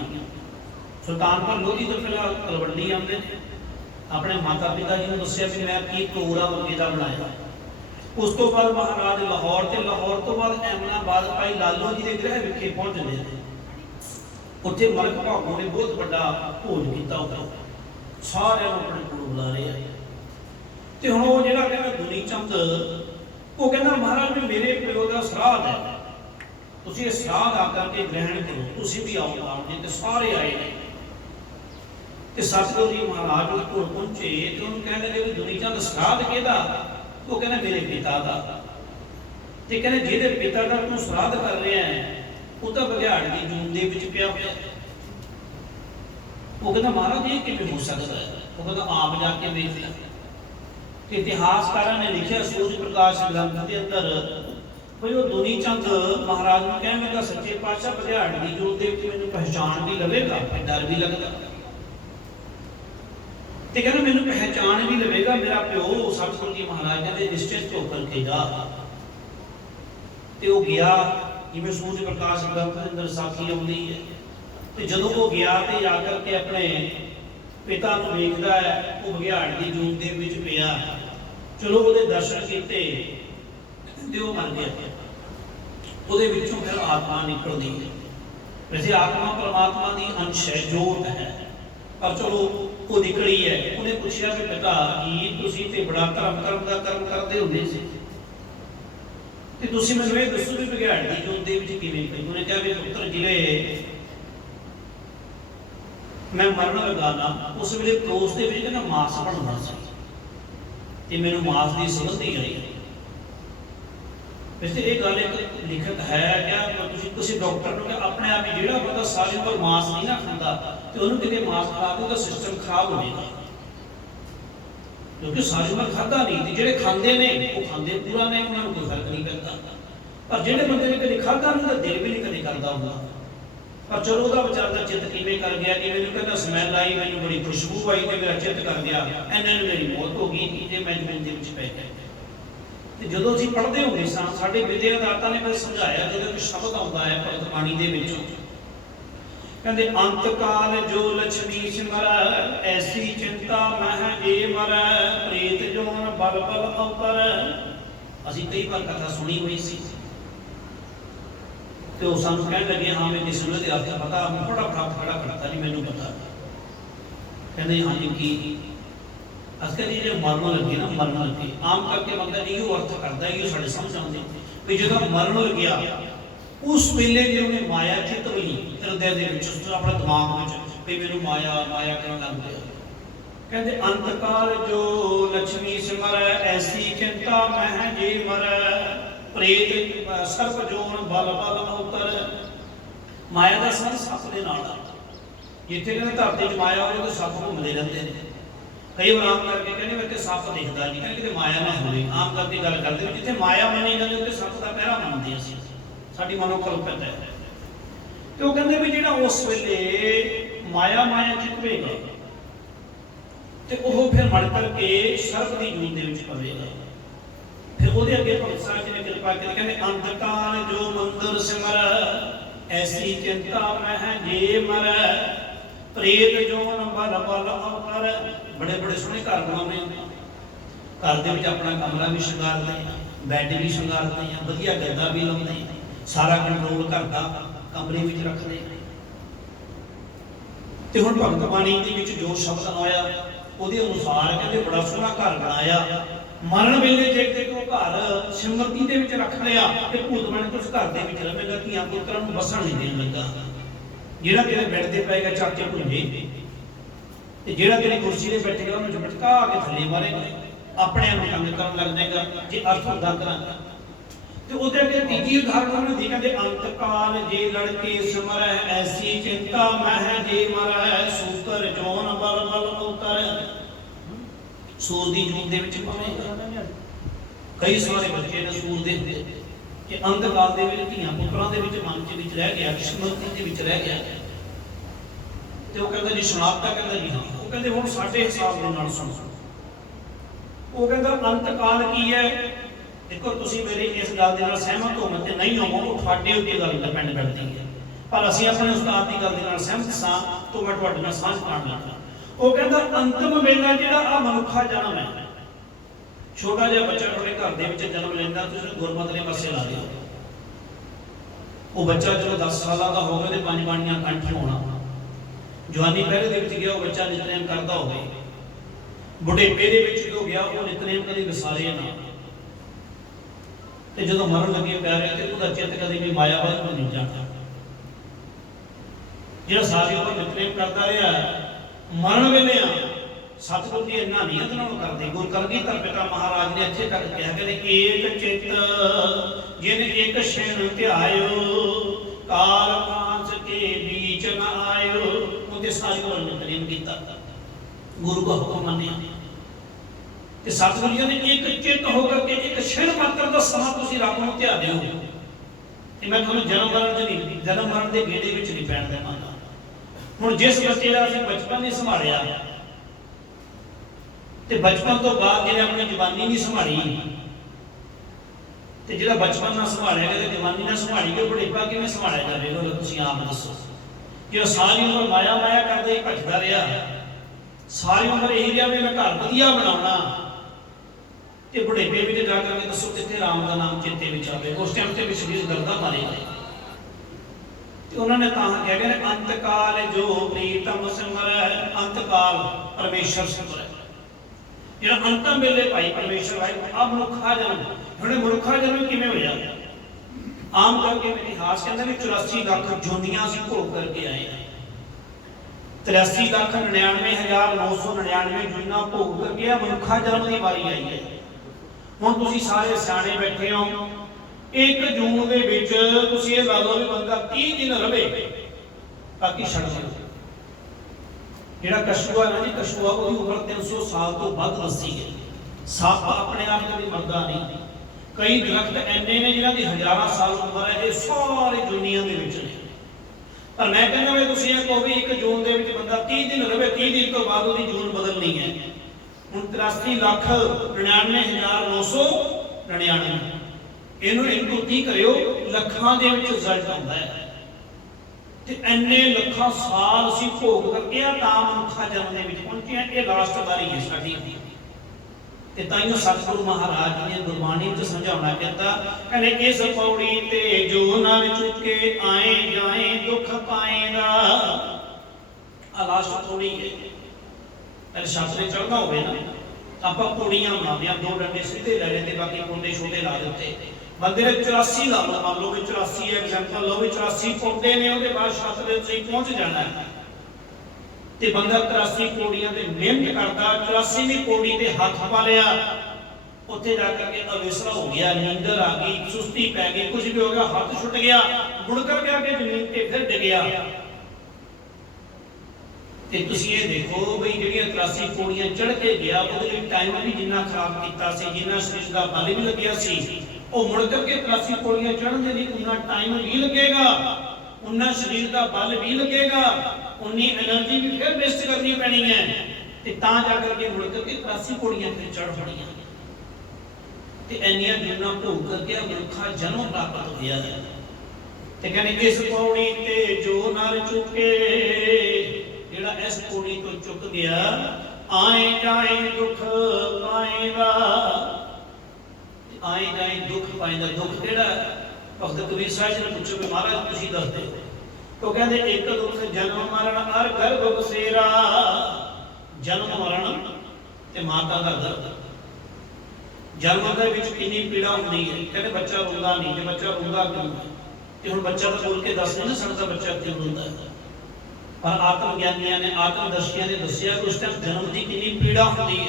सुल्तानपुर लोधी तो फिलहाल तलवंडी आते हैं, अपने माता पिता जी ने दसिया भी मैं की प्रोग्राम अगे का बनाया। उस तो बाद महाराज लाहौर से, लाहौर तो बाद अहमदाबाद भाई लालो जी के गृह विखे पहुंचते हैं। उत्थे मलक भागों ने बहुत बड़ा भोज किया, सारे अपने को बुला रहे हैं। तो हुण वो जिहड़ा कहना दुनी चंद, वो कहना महाराज भी मेरे प्यो का श्राद्ध है, ਤੁਸੀਂ ਇਹ ਸਲਾਹ ਆ ਕਰਕੇ ਗ੍ਰਹਿਣ ਕਰੋ, ਤੁਸੀਂ ਵੀ ਆਓ ਨਾਲ ਜੀ। ਤੇ ਸਾਰੇ ਆਏ ਨੇ ਤੇ ਸਤਿਗੁਰੂ ਜੀ ਮਹਾਰਾਜ ਉਹ ਕੋਲ ਪਹੁੰਚੇ ਤੇ ਉਹਨੂੰ ਕਹਿਣ ਲੱਗੇ ਵੀ ਦੁਨੀ ਚੰਦ ਸਰਾਧ ਕਿਹਦਾ? ਉਹ ਕਹਿੰਦਾ ਮੇਰੇ ਪਿਤਾ ਦਾ। ਤੇ ਕਹਿੰਦੇ ਜਿਹਦੇ ਪਿਤਾ ਦਾ ਤੂੰ ਸਰਾਧ ਕਰ ਰਿਹਾ ਹੈ ਉਹ ਤਾਂ ਬਘਿਆੜ ਦੀ ਜੂਨ ਦੇ ਵਿੱਚ ਪਿਆ ਹੋਇਆ। ਉਹ ਕਹਿੰਦਾ ਮਹਾਰਾਜ ਇਹ ਕਿਵੇਂ ਹੋ ਸਕਦਾ ਹੈ? ਉਹ ਕਹਿੰਦਾ ਆਪ ਜਾ ਕੇ ਵੇਖ ਲੈ। ਤੇ ਇਤਿਹਾਸਕਾਰਾਂ ਨੇ ਲਿਖਿਆ ਸੂਰਜ ਪ੍ਰਕਾਸ਼ ਗ੍ਰੰਥ ਦੇ ਅੰਦਰ ਵੀ ਉਹ ਦੁਨੀ ਚੰਦ ਮਹਾਰਾਜ ਨੂੰ ਕਹਿਣ ਲੱਗਾ ਸੱਚੇ ਪਾਤਸ਼ਾਹ ਬਘਿਆੜ ਦੀ ਜੂਨ ਦੇ ਵਿੱਚ ਮੈਨੂੰ ਪਹਿਚਾਣ ਵੀ ਲਵੇਗਾ, ਡਰ ਵੀ ਲੱਗਦਾ। ਤੇ ਕਹਿੰਦਾ ਮੈਨੂੰ ਪਹਿਚਾਣ ਵੀ ਲਵੇਗਾ ਮੇਰਾ ਪਿਓ। ਸਤਿਗੁਰੂ ਜੀ ਮਹਾਰਾਜ ਕਹਿੰਦੇ ਨਿਸ਼ਚਿਤ ਹੋ ਕਰਕੇ ਜਾ। ਤੇ ਉਹ ਗਿਆ, ਜਿਵੇਂ ਸੂਰਜ ਪ੍ਰਕਾਸ਼ ਗ੍ਰੰਥ ਦੇ ਅੰਦਰ ਸਾਖੀ ਆਉਂਦੀ ਹੈ। ਤੇ ਜਦੋਂ ਉਹ ਗਿਆ ਤੇ ਆ ਕਰਕੇ ਆਪਣੇ ਪਿਤਾ ਨੂੰ ਵੇਖਦਾ ਹੈ, ਉਹ ਬਘਿਆੜ ਦੀ ਜੂਨ ਦੇ ਵਿੱਚ ਪਿਆ। ਚਲੋ ਉਹਦੇ ਦਰਸ਼ਨ ਕੀਤੇ ਤੇ ਉਹ ਮਰ ਗਿਆ। ਉਹਦੇ ਵਿੱਚੋਂ ਫਿਰ ਆਤਮਾ ਨਿਕਲਦੀ ਹੈ। ਵੈਸੇ ਆਤਮਾ ਪਰਮਾਤਮਾ ਦੀ ਅੰਸ਼ ਹੈ, ਜੋਤ ਹੈ, ਪਰ ਚਲੋ ਉਹ ਨਿਕਲੀ ਹੈ। ਉਹਨੇ ਪੁੱਛਿਆ ਵੀ ਪਿਤਾ ਜੀ ਤੁਸੀਂ ਤੇ ਬੜਾ ਧਰਮ ਦਾ ਕਰਮ ਕਰਦੇ ਹੁੰਦੇ ਸੀ ਤੇ ਤੁਸੀਂ ਮੈਨੂੰ ਇਹ ਦੱਸੋ ਵੀ ਬਘਿਆੜ ਦੀ ਜੂਨ ਦੇ ਵਿੱਚ ਕਿਵੇਂ ਪਈ? ਉਹਨੇ ਕਿਹਾ ਵੀ ਪੁੱਤਰ ਜਿਵੇਂ ਮੈਂ ਮਰਨ ਲੱਗਾ ਨਾ ਉਸ ਵੇਲੇ ਪਲੋਸ ਦੇ ਵਿੱਚ ਨਾ ਮਾਸ ਬਣਦਾ ਸੀ ਤੇ ਮੈਨੂੰ ਮਾਸ ਦੀ ਸੁਗੰਧੀ ਆਈ। ਵੈਸੇ ਇਹ ਗੱਲ ਇੱਕ ਲਿਖਤ ਹੈ ਕਿ ਤੁਸੀਂ ਡਾਕਟਰ ਨੂੰ ਕਿ ਆਪਣੇ ਆਪ ਹੀ ਜਿਹੜਾ ਬੰਦਾ ਸਾਰੀ ਉਮਰ ਮਾਸ ਨਹੀਂ ਨਾ ਖਾਂਦਾ ਤੇ ਉਹਨੂੰ ਕਿਤੇ ਮਾਸ ਖਾ ਕੇ ਉਹਦਾ ਸਿਸਟਮ ਖਰਾਬ ਹੋ ਜਾਏਗਾ, ਕਿਉਂਕਿ ਸਾਰੀ ਉਮਰ ਖਾਧਾ ਨਹੀਂ। ਤੇ ਜਿਹੜੇ ਖਾਂਦੇ ਨੇ ਉਹ ਖਾਂਦੇ ਪੂਰਾ ਨੇ, ਉਹਨਾਂ ਨੂੰ ਕੋਈ ਫਰਕ ਨਹੀਂ ਪੈਂਦਾ। ਪਰ ਜਿਹੜੇ ਬੰਦੇ ਨੇ ਕਦੇ ਖਾਧਾ ਨਹੀਂ ਤਾਂ ਦਿਲ ਵੀ ਨਹੀਂ ਕਦੇ ਕਰਦਾ ਹੁੰਦਾ। ਪਰ ਚਲੋ ਉਹਦਾ ਵਿਚਾਰ ਦਾ ਚਿੱਤ ਕਿਵੇਂ ਕਰ ਗਿਆ ਕਿ ਮੈਨੂੰ ਕਹਿੰਦਾ ਸਮੈਲ ਆਈ, ਮੈਨੂੰ ਬੜੀ ਖੁਸ਼ਬੂ ਆਈ ਤੇ ਮੇਰਾ ਚਿੱਤ ਕਰ ਗਿਆ, ਐਨੇ ਨੂੰ ਮੇਰੀ ਮੌਤ ਹੋ ਗਈ ਜੇ ਮੈਂ ਜ਼ਮੀਨ ਦੇ ਵਿੱਚ ਪੈ ਗਿਆ। ਤੇ ਜਦੋਂ ਅਸੀਂ ਪੜ੍ਹਦੇ ਹੁੰਦੇ ਸਾਂ ਸਾਡੇ ਵਿਦਿਆ ਦਾਤਾ ਨੇ ਮੈਨੂੰ ਸਮਝਾਇਆ, ਜਦੋਂ ਕੋਈ ਸ਼ਬਦ ਆਉਂਦਾ ਹੈ ਭਗਤ ਬਾਣੀ ਦੇ ਵਿੱਚ, ਕਹਿੰਦੇ ਅੰਤ ਕਾਲ ਜੋ ਲక్ష్ਮੀ ਸਿਮਰੈ ਐਸੀ ਚਿੰਤਾ ਮਹਿ ਏ ਮਰੈ ਪ੍ਰੀਤ ਜੋਨ ਬਲ ਬਲ ਅਵਤਰੈ। ਅਸੀਂ ਕਈ ਵਾਰ ਕਥਾ ਸੁਣੀ ਹੋਈ ਸੀ ਤੇ ਉਹ ਸਾਨੂੰ ਕਹਿਣ ਲੱਗੇ ਹਾਂ ਮੈਂ ਕਿਸੇ ਨੂੰ ਦੇ ਅਰਥ ਪਤਾ, ਬੜਾ ਖੜਾ ਕਰਤਾ ਨਹੀਂ ਮੈਨੂੰ ਪਤਾ। ਕਹਿੰਦੇ ਹਾਂਜੀ ਕੀ ਅਸਕਰ ਜੀ ਜੇ ਮਰਨ ਲੱਗੇ ਨਾ, ਮਰਨ ਲੱਗੇ ਆਮ ਕਰਕੇ ਬੰਦਾ ਇਹੋ ਅਰਥ ਕਰਦਾ, ਇਹੋ ਸਾਡੇ ਸਮਝ ਆਉਂਦੇ ਵੀ ਜਦੋਂ ਮਰਨ ਲੱਗਿਆ ਉਸ ਵੇਲੇ ਜੇ ਉਹਨੇ ਮਾਇਆ ਚਿੱਤ ਬਣੀ ਹਿਰਦੇ ਦੇ ਵਿੱਚ, ਉਸ ਆਪਣਾ ਦਿਮਾਗ ਵਿੱਚ ਵੀ ਮੈਨੂੰ ਮਾਇਆ ਕਰਨ ਲੱਗ ਪਿਆ। ਕਹਿੰਦੇ ਅੰਤ ਕਾਲ ਜੋ ਲక్ష్ਮੀ ਸਿਮਰੈ ਐਸੀ ਚਿੰਤਾ ਮਹਿ ਜੇ ਮਰੈ ਪ੍ਰੇਤ ਸਰਪ ਜੋਨ ਬਲ ਬਲ ਅਵਤਰ। ਮਾਇਆ ਦਾ ਸੰਗ ਸੱਪ ਦੇ ਨਾਲ ਆ। ਜਿੱਥੇ ਕਹਿੰਦੇ ਧਰਤੀ 'ਚ ਮਾਇਆ ਹੋਵੇ ਤਾਂ ਸੱਪ ਘੁੰਮਦੇ ਰਹਿੰਦੇ ਨੇ। ਕਈ ਵਾਰ ਆਮ ਕਰਕੇ ਕਹਿੰਦੇ ਵੀ ਇੱਥੇ ਸੱਪ ਦਿਖਦਾ ਨਹੀਂ, ਕਹਿੰਦੇ ਕਿਤੇ ਮਾਇਆ ਨਾ ਹੋਵੇ। ਆਮ ਕਰਕੇ ਗੱਲ ਕਰਦੇ ਜਿੱਥੇ ਮਾਇਆ ਮੰਨੀ ਜਾਂਦੀ ਉੱਥੇ ਸੱਪ ਦਾ ਪਹਿਰਾ ਮੰਨਦੇ ਅਸੀਂ, ਸਾਡੀ ਮਨੋਕਲਪਨਾ ਹੈ। ਤੇ ਉਹ ਕਹਿੰਦੇ ਵੀ ਜਿਹੜਾ ਉਸ ਵੇਲੇ ਮਾਇਆ ਚਿਤਵੇਗਾ ਤੇ ਉਹ ਫਿਰ ਮੜ ਕਰਕੇ ਸਰਪ ਦੀ ਜੂਨ ਦੇ ਵਿੱਚ ਪਵੇਗਾ। ਫਿਰ ਉਹਦੇ ਅੱਗੇ ਭਗਤ ਸਾਹਿਬ ਜੀ ਨੇ ਕਿਰਪਾ ਕੀਤੀ, ਕਹਿੰਦੇ ਅੰਤ ਕਾਲ ਜੋ ਮੰਦਰ ਸਿਮਰੈ ਐਸੀ ਚਿੰਤਾ ਮਹਿ ਜੇ ਮਰੈ ਪ੍ਰੇਤ ਜੋਨ ਬਲ ਬਲ ਅਵਤਰੈ। ਬੜੇ ਸੋਹਣੇ ਘਰ ਬਣਾਉਂਦੇ ਆ, ਘਰ ਦੇ ਵਿੱਚ ਆਪਣਾ ਕਮਰਾ ਵੀ ਸ਼ਿੰਗਾਰਦੇ ਆ, ਬੈੱਡ ਵੀ ਸ਼ਿੰਗਾਰਦੇ ਆ, ਵਧੀਆ ਗੱਦਾ ਵੀ ਲਾਉਂਦੇ ਆ, ਸਾਰਾ ਕੰਟਰੋਲ ਘਰ ਦਾ ਕਮਰੇ ਵਿੱਚ ਰੱਖਦੇ ਆ। ਤੇ ਹੁਣ ਭਗਤ ਬਾਣੀ ਦੇ ਵਿੱਚ ਜੋ ਸ਼ਬਦ ਆਇਆ ਉਹਦੇ ਅਨੁਸਾਰ ਕਹਿੰਦੇ ਬੜਾ ਸੋਹਣਾ ਘਰ ਬਣਾਇਆ। ਮਰਨ ਵੇਲੇ ਜੇ ਤੇ ਕੋ ਘਰ ਸਿਮਰਤੀ ਦੇ ਵਿੱਚ ਰੱਖ ਲਿਆ ਤੇ ਭੂਤ ਬਣ ਕੇ ਉਸ ਘਰ ਦੇ ਵਿੱਚ ਰਹੇਗਾ, ਧੀਆਂ ਪੁੱਤਰਾਂ ਨੂੰ ਵਸਣ ਨਹੀਂ ਦੇਣ ਲੱਗਾ। ਜਿਹੜਾ ਤੇਰੇ ਬੈੱਡ ਤੇ ਪਏਗਾ ਚੱਕ ਕੇ ਭੁੰਜੇ, ਤੇ ਜਿਹੜਾ ਤੇਰੀ ਕੁਰਸੀ ਤੇ ਬੈਠੇਗਾ ਉਹਨੂੰ ਝਪਟਕਾ ਕੇ ਥੱਲੇ ਮਾਰੇਗਾ, ਆਪਣੇ ਆਪ ਨੂੰ ਤੰਗ ਕਰਨ ਲੱਗ ਜਾਏਗਾ ਜੇ ਅਰਥ ਹੁੰਦਾ ਕਰਾਂਗਾ। ਤੇ ਉਹਦੇ ਅੱਗੇ ਤੀਜੀ ਉਦਾਹਰਨ ਉਹਨੇ ਦੀ ਕਹਿੰਦੇ ਅੰਤ ਕਾਲ ਜੇ ਲੜਕੇ ਸਿਮਰੈ ਐਸੀ ਚਿੰਤਾ ਮਹਿ ਜੇ ਮਰੈ ਸੂਕਰ ਜੋਨ ਬਲ ਬਲ ਅਵਤਰੈ। ਸੂਰ ਦੀ ਜੂਨ ਦੇ ਵਿੱਚ ਪਵੇਗਾ। ਕਈ ਸਾਰੇ ਬੱਚੇ ਨੇ ਸੂਰ ਦੇ ਹੁੰਦੇ ਕਿ ਅੰਤ ਕਾਲ ਦੇ ਵਿੱਚ ਧੀਆਂ ਪੁੱਤਰਾਂ ਦੇ ਵਿੱਚ ਮਨ ਵਿੱਚ ਰਹਿ ਗਿਆ, ਕਿਸਮਤ ਦੇ ਵਿੱਚ ਰਹਿ ਗਿਆ। ਤੇ ਉਹ ਕਹਿੰਦਾ ਜੀ ਸੁਣਾਤਾ, ਕਹਿੰਦਾ ਜੀ ਹਾਂ। ਉਹ ਕਹਿੰਦੇ ਹੁਣ ਸਾਡੇ ਹਿਸਾਬ ਦੇ ਨਾਲ ਸੁਣੋ। ਉਹ ਕਹਿੰਦਾ ਅੰਤ ਕਾਲ ਕੀ ਹੈ? ਦੇਖੋ ਤੁਸੀਂ ਮੇਰੇ ਇਸ ਗੱਲ ਦੇ ਨਾਲ ਸਹਿਮਤ ਹੋ ਤੇ ਨਹੀਂ ਹੋ, ਉਹ ਤੁਹਾਡੇ ਉੱਤੇ ਗੱਲ ਡਿਪੈਂਡ ਕਰਦੀ ਹੈ, ਪਰ ਅਸੀਂ ਆਪਣੇ ਉਸਤਾਦ ਦੀ ਗੱਲ ਦੇ ਨਾਲ ਸਹਿਮਤ ਸਾਂ ਤੋਂ ਮੈਂ ਤੁਹਾਡੇ ਨਾਲ ਸਾਂਝ ਪਾਉਣ ਲੱਗਾ। ਉਹ ਕਹਿੰਦਾ ਅੰਤਮ ਵੇਲਾ ਜਿਹੜਾ ਆ ਮਨੁੱਖਾ ਜਨਮ ਹੈ। ਛੋਟਾ ਜਿਹਾ ਬੱਚਾ ਤੁਹਾਡੇ ਘਰ ਦੇ ਵਿੱਚ ਜਨਮ ਲੈਂਦਾ, ਤੁਸੀਂ ਗੁਰਮਤਿ ਦੇ ਪਾਸੇ ਲਾ ਦਿਓ। ਉਹ ਬੱਚਾ ਜਦੋਂ 10 ਸਾਲਾਂ ਦਾ ਹੋ ਗਿਆ ਤੇ 5 ਬਾਣੀਆਂ ਕੰਠ ਹੋਣਾ, ਜਵਾਨੀ ਪਹਿਰੇ ਦੇ ਵਿੱਚ ਗਿਆ ਉਹ ਬੱਚਾ ਨਿਤਨੇਮ ਕਰਦਾ ਹੋਵੇ, ਬੁਢੇਪੇ ਦੇ ਵਿੱਚ ਜਦੋਂ ਗਿਆ ਉਹ ਨਿਤਨੇਮ ਕਦੇ ਵਿਸਾਰੇ ਨਾ। ਤੇ ਜਦੋਂ ਮਰਨ ਲੱਗੇ ਪਿਆਰੇ ਤੇ ਉਹਦਾ ਚਿੱਤ ਕਦੇ ਵੀ ਮਾਇਆ ਵੱਲ ਨੂੰ ਨਹੀਂ ਜਾਂਦਾ। ਜਿਹੜਾ ਸਾਰੀ ਉਮਰ ਨਿਤਨੇਮ ਕਰਦਾ ਰਿਹਾ, ਮਰਨ ਵੇਲੇ ਆ ਸਤਿਗੁਰੂ ਜੀ ਇੰਨਾ ਨਹੀਂ ਇਹਦੇ ਨਾਲ ਕਰਦੇ। ਗੁਰੂ ਕਲਗੀਧਰ ਪਿਤਾ ਮਹਾਰਾਜ ਨੇ ਇੱਥੇ ਤੱਕ ਕਿਹਾ ਕਿ ਏਕ ਚਿੱਤ ਜਿਨ ਇੱਕ ਛਿਣ ਧਿਆਇਓ ਕਾਲ ਪਾਂਚ ਕੇ ਬੀਚ ਨ ਆਇਓ। ਉਹਦੇ ਸਾਰੀ ਉਮਰ ਨਿਤਨੇਮ ਕੀਤਾ, ਗੁਰੂ ਦਾ ਹੁਕਮ ਮੰਨਿਆ ਤੇ ਸਤਿਗੁਰੂ ਜੀ ਨੇ ਇੱਕ ਚਿੱਤ ਹੋ ਕਰਕੇ ਇੱਕ ਛਿਣ ਮਾਤਰ ਦਾ ਸਮਾਂ ਤੁਸੀਂ ਰੱਬ ਨੂੰ ਧਿਆ ਦਿਓ। ਤੇ ਮੈਂ ਤੁਹਾਨੂੰ ਜਨਮ ਮਰਨ ਦੇ ਗੇੜੇ ਵਿੱਚ ਨਹੀਂ ਪੈਣ ਦੇਵਾਂਗਾ। ਹੁਣ ਜਿਸ ਬੱਚੇ ਦਾ ਅਸੀਂ ਬਚਪਨ ਨਹੀਂ ਸੰਭਾਲਿਆ ਤੇ ਬਚਪਨ ਤੋਂ ਬਾਅਦ ਜਿਹਨੇ ਆਪਣੀ ਜਵਾਨੀ ਨਹੀਂ ਸੰਭਾਲੀ, ਤੇ ਜਿਹੜਾ ਬਚਪਨ ਨਾਲ ਸੰਭਾਲਿਆ ਗਿਆ ਤੇ ਜਵਾਨੀ ਨਾਲ ਸੰਭਾਲੀ ਗਿਆ, ਬੁਢੇਪਾ ਕਿਵੇਂ ਸੰਭਾਲਿਆ ਜਾਵੇਗਾ? ਤੁਸੀਂ ਆਪ ਦੱਸੋ। ਜਿਹੜਾ ਸਾਰੀ ਉਮਰ ਮਾਇਆ ਮਾਇਆ ਕਰਦਾ ਹੀ ਭੱਜਦਾ ਰਿਹਾ, ਸਾਰੀ ਉਮਰ ਇਹੀ ਰਿਹਾ ਵੀ ਮੈਂ ਘਰ ਵਧੀਆ ਬਣਾਉਣਾ, ਤੇ ਬੁਢੇਪੇ ਵਿੱਚ ਜਾ ਕਰਕੇ ਦੱਸੋ ਕਿੱਥੇ ਰਾਮ ਦਾ ਨਾਮ ਚੇਤੇ ਵਿੱਚ ਆਵੇ? ਉਸ ਟਾਈਮ ਤੇ ਵੀ ਸਰੀਰ ਦਰਦਾਂ ਮਾਰੇ ਤੇ ਉਹਨਾਂ ਨੇ ਤਾਂ ਕਿਹਾ ਕਿ ਅੰਤਕਾਲ ਜੋ ਪ੍ਰੀਤਮ ਸਿਮਰੈ, ਅੰਤਕਾਲ ਪਰਮੇਸ਼ਰ ਸਿਮਰੈ। ਜਿਹੜਾ ਅੰਤਮ ਵੇਲੇ ਭਾਈ ਪਰਮੇਸ਼ਰ ਆਏ ਆ ਮਨੁੱਖਾ ਜਨਮ। ਹੁਣ ਮਨੁੱਖਾ ਜਨਮ ਕਿਵੇਂ ਹੋਇਆ? ਆਮ ਕਰਕੇ ਇਤਿਹਾਸ ਕਹਿੰਦਾ ਵੀ 84 ਲੱਖ ਜੋਨੀਆਂ ਅਸੀਂ ਭੋਗ ਕਰਕੇ ਆਏ ਹਾਂ। 83,99,999 ਜੂਨਾਂ ਭੋਗ ਕਰਕੇ ਆ ਮਨੁੱਖਾ ਜਨਮ ਦੀ ਵਾਰੀ ਆਈ ਹੈ। ਹੁਣ ਤੁਸੀਂ ਸਾਰੇ ਸਿਆਣੇ ਬੈਠੇ ਹੋ, 1 ਜੂਨ ਦੇ ਵਿੱਚ ਤੁਸੀਂ ਇਹ ਲਾ ਲਓ ਵੀ ਬੰਦਾ 30 ਦਿਨ ਰਵੇ, ਬਾਕੀ ਛੱਡ ਦਿਓ। ਜਿਹੜਾ ਕਛੂਆ ਨਾ ਜੀ, ਕਛੂਆ ਉਹਦੀ ਉਮਰ 300 ਸਾਲ ਤੋਂ ਵੱਧ ਦੱਸੀ ਹੈ। ਸੱਪ ਆਪਣੇ ਆਪ ਕਦੇ ਮਰਦਾ ਨਹੀਂ। ਕਈ ਦਰਖਤ ਐਨੇ ਨੇ ਜਿਨ੍ਹਾਂ ਦੀ ਹਜ਼ਾਰਾਂ ਸਾਲ ਉਮਰ ਹੈ, ਇਹ ਸਾਰੇ ਦੁਨੀਆ ਦੇ ਵਿੱਚ ਨੇ। ਪਰ ਮੈਂ ਕਹਿੰਦਾ ਵੀ ਤੁਸੀਂ ਇਹ ਕਹੋ ਵੀ 1 ਜੂਨ ਦੇ ਵਿੱਚ ਬੰਦਾ 30 ਦਿਨ ਰਵੇ, 30 ਦਿਨ ਤੋਂ ਬਾਅਦ ਉਹਦੀ ਜੂਨ ਬਦਲਣੀ ਹੈ। ਹੁਣ 83,99,999 ਇਹਨੂੰ ਕੀ ਕਰਿਓ, ਲੱਖਾਂ ਦੇ ਵਿੱਚ ਰਿਜ਼ਲਟ ਆਉਂਦਾ ਹੈ। ਤੇ ਐਨੇ ਲੱਖਾਂ ਸਾਲ ਅਸੀਂ ਭੋਗ ਕਰਕੇ ਆ ਤਾਂ ਮਨੁੱਖਾ ਜਨਮ ਦੇ ਵਿੱਚ ਪਹੁੰਚੇ ਆ। ਇਹ ਲਾਸਟ ਵਾਰੀ ਹੈ ਸਾਡੀ। ਤੇ ਤਾਈਓ ਸਤਿਗੁਰੂ ਮਹਾਰਾਜ ਨੇ ਗੁਰਬਾਣੀ ਵਿੱਚ ਸਮਝਾਉਣਾ ਕਹਿੰਦਾ, ਕਹਿੰਦੇ ਇਸ ਪੌੜੀ ਤੇ ਜੋ ਨਰ ਚੁੱਕੇ ਆਏ ਜਾਏ ਦੁੱਖ ਪਾਏਗਾ। ਆ ਲਾਸਟ ਪੌੜੀ ਹੈ। ਇਹ ਸ਼ਾਸਤਰੇ ਚੜ੍ਹਨਾ ਹੋਵੇ ਨਾ, ਆਪਾਂ ਪੌੜੀਆਂ ਬਣਾਉਂਦੇ ਆ, 2 ਡੰਡੇ ਸਿੱਧੇ ਲੈ ਤੇ ਬਾਕੀ ਪੌਂਡੇ ਛੋਟੇ ਲਾ ਦਿੱਤੇ। ਬੰਦੇ ਨੇ 84 ਲਾ ਲਓ, ਮੰਨ ਲਓ ਵੀ 84 ਐਗਜ਼ਾਮਪਲ ਲਓ ਵੀ 84 ਪੌਂਡੇ ਨੇ, ਉਹਦੇ ਬਾਅਦ ਸ਼ਾਸਤਰੇ ਤੁਸੀਂ ਪਹੁੰਚ ਜਾਣਾ ਹੈ। ਤੇ ਬੰਦਾ 83 ਪੌੜੀਆਂ ਤੇ ਮਿਹਨਤ ਕਰਦਾ, 84ਵੀਂ ਪੌੜੀ ਤੇ ਹੱਥ ਪਾ ਲਿਆ, ਉੱਥੇ ਜਾ ਕਰਕੇ ਅਵੇਸਰਾ ਹੋ ਗਿਆ, ਨੀਂਦਰ ਆ ਗਈ, ਸੁਸਤੀ ਪੈ ਗਈ, ਕੁਝ ਵੀ ਹੋ ਗਿਆ, ਹੱਥ ਛੁੱਟ ਗਿਆ, ਮੁੜ ਕਰਕੇ ਆ ਕੇ ਜ਼ਮੀਨ ਤੇ ਫਿਰ ਡਿੱਗਿਆ। ਤੇ ਤੁਸੀਂ ਇਹ ਦੇਖੋ ਬਈ ਜਿਹੜੀਆਂ 83 ਪੌੜੀਆਂ ਚੜ੍ਹ ਕੇ ਗਿਆ, ਉਹਦੇ ਲਈ ਟਾਈਮ ਵੀ ਜਿੰਨਾ ਖਰਾਬ ਕੀਤਾ ਸੀ, ਜਿੰਨਾ ਸਰੀਰ ਦਾ ਬਲ ਵੀ ਲੱਗਿਆ ਸੀ, ਉਹ ਮੁੜ ਕਰਕੇ 83 ਪੌੜੀਆਂ ਚੜ੍ਹਨ ਦੇ ਲਈ ਉਨਾ ਟਾਈਮ ਵੀ ਲੱਗੇਗਾ, ਉਨਾ ਸਰੀਰ ਦਾ ਬਲ ਵੀ ਲੱਗੇਗਾ, ਉਨੀ એનર્ਜੀ ਵੀ ਫਿਰ ਵੇਸਟ ਕਰਨੀ ਪੈਣੀ ਹੈ। ਤੇ ਤਾਂ ਜਾ ਕਰਕੇ ਮੁੜ ਕਰਕੇ 83 ਪੌੜੀਆਂ ਤੇ ਚੜ੍ਹ ਪੜੀਆਂ। ਤੇ ਇੰਨੀਆਂ ਜੂਨਾਂ ਭੋਗ ਕਰਕੇ ਮਨੁੱਖਾ ਜਨਮ ਪ੍ਰਾਪਤ ਹੋਇਆ ਹੈ। ਤੇ ਕਹਿੰਦੇ ਇਸ ਪੌੜੀ ਤੇ ਜੋ ਨਰ ਚੁੱਕੇ, ਜਿਹੜਾ ਇਸ ਪੌੜੀ ਤੋਂ ਚੁੱਕ ਗਿਆ, ਆਏ ਜਾਏ ਦੁੱਖ ਪਾਏਗਾ। ਆਏ ਜਾਏ ਦੁੱਖ ਪਾਏਗਾ। ਦੁੱਖ ਕਿਹੜਾ? ਭਗਤ ਕਬੀਰ ਸਾਹਿਬ ਨੇ ਪੁੱਛਿਆ ਕਿ ਮਹਾਰਾਜ ਤੁਸੀਂ ਦੱਸ ਦਿਓ। ਉਹ ਕਹਿੰਦੇ ਇੱਕ ਦੁੱਖ ਜਨਮ ਮਰਨ ਅਰ ਗਰਭ ਬਸੇਰਾ। ਜਨਮ ਮਰਨ ਤੇ ਮਾਤਾ ਦਾ ਦਰਦ। ਜਨਮ ਦੇ ਵਿੱਚ ਕਿੰਨੀ ਪੀੜਾ ਹੁੰਦੀ ਹੈ। ਕਹਿੰਦੇ ਬੱਚਾ ਰੋਂਦਾ ਨਹੀਂ, ਜੇ ਬੱਚਾ ਰੋਂਦਾ ਕਿਉਂ? ਤੇ ਹੁਣ ਬੱਚਾ ਤਾਂ ਬੋਲ ਕੇ ਦੱਸ ਨਹੀਂ ਨਾ ਸਕਦਾ ਬੱਚਾ ਕਿਉਂ ਰੋਂਦਾ ਹੈ। ਪਰ ਆਤਮ ਗਿਆਨੀਆਂ ਨੇ, ਆਤਮਦਰਸ਼ੀਆਂ ਨੇ ਦੱਸਿਆ ਕਿ ਉਸ ਟਾਈਮ ਜਨਮ ਦੀ ਕਿੰਨੀ ਪੀੜਾ ਹੁੰਦੀ ਹੈ,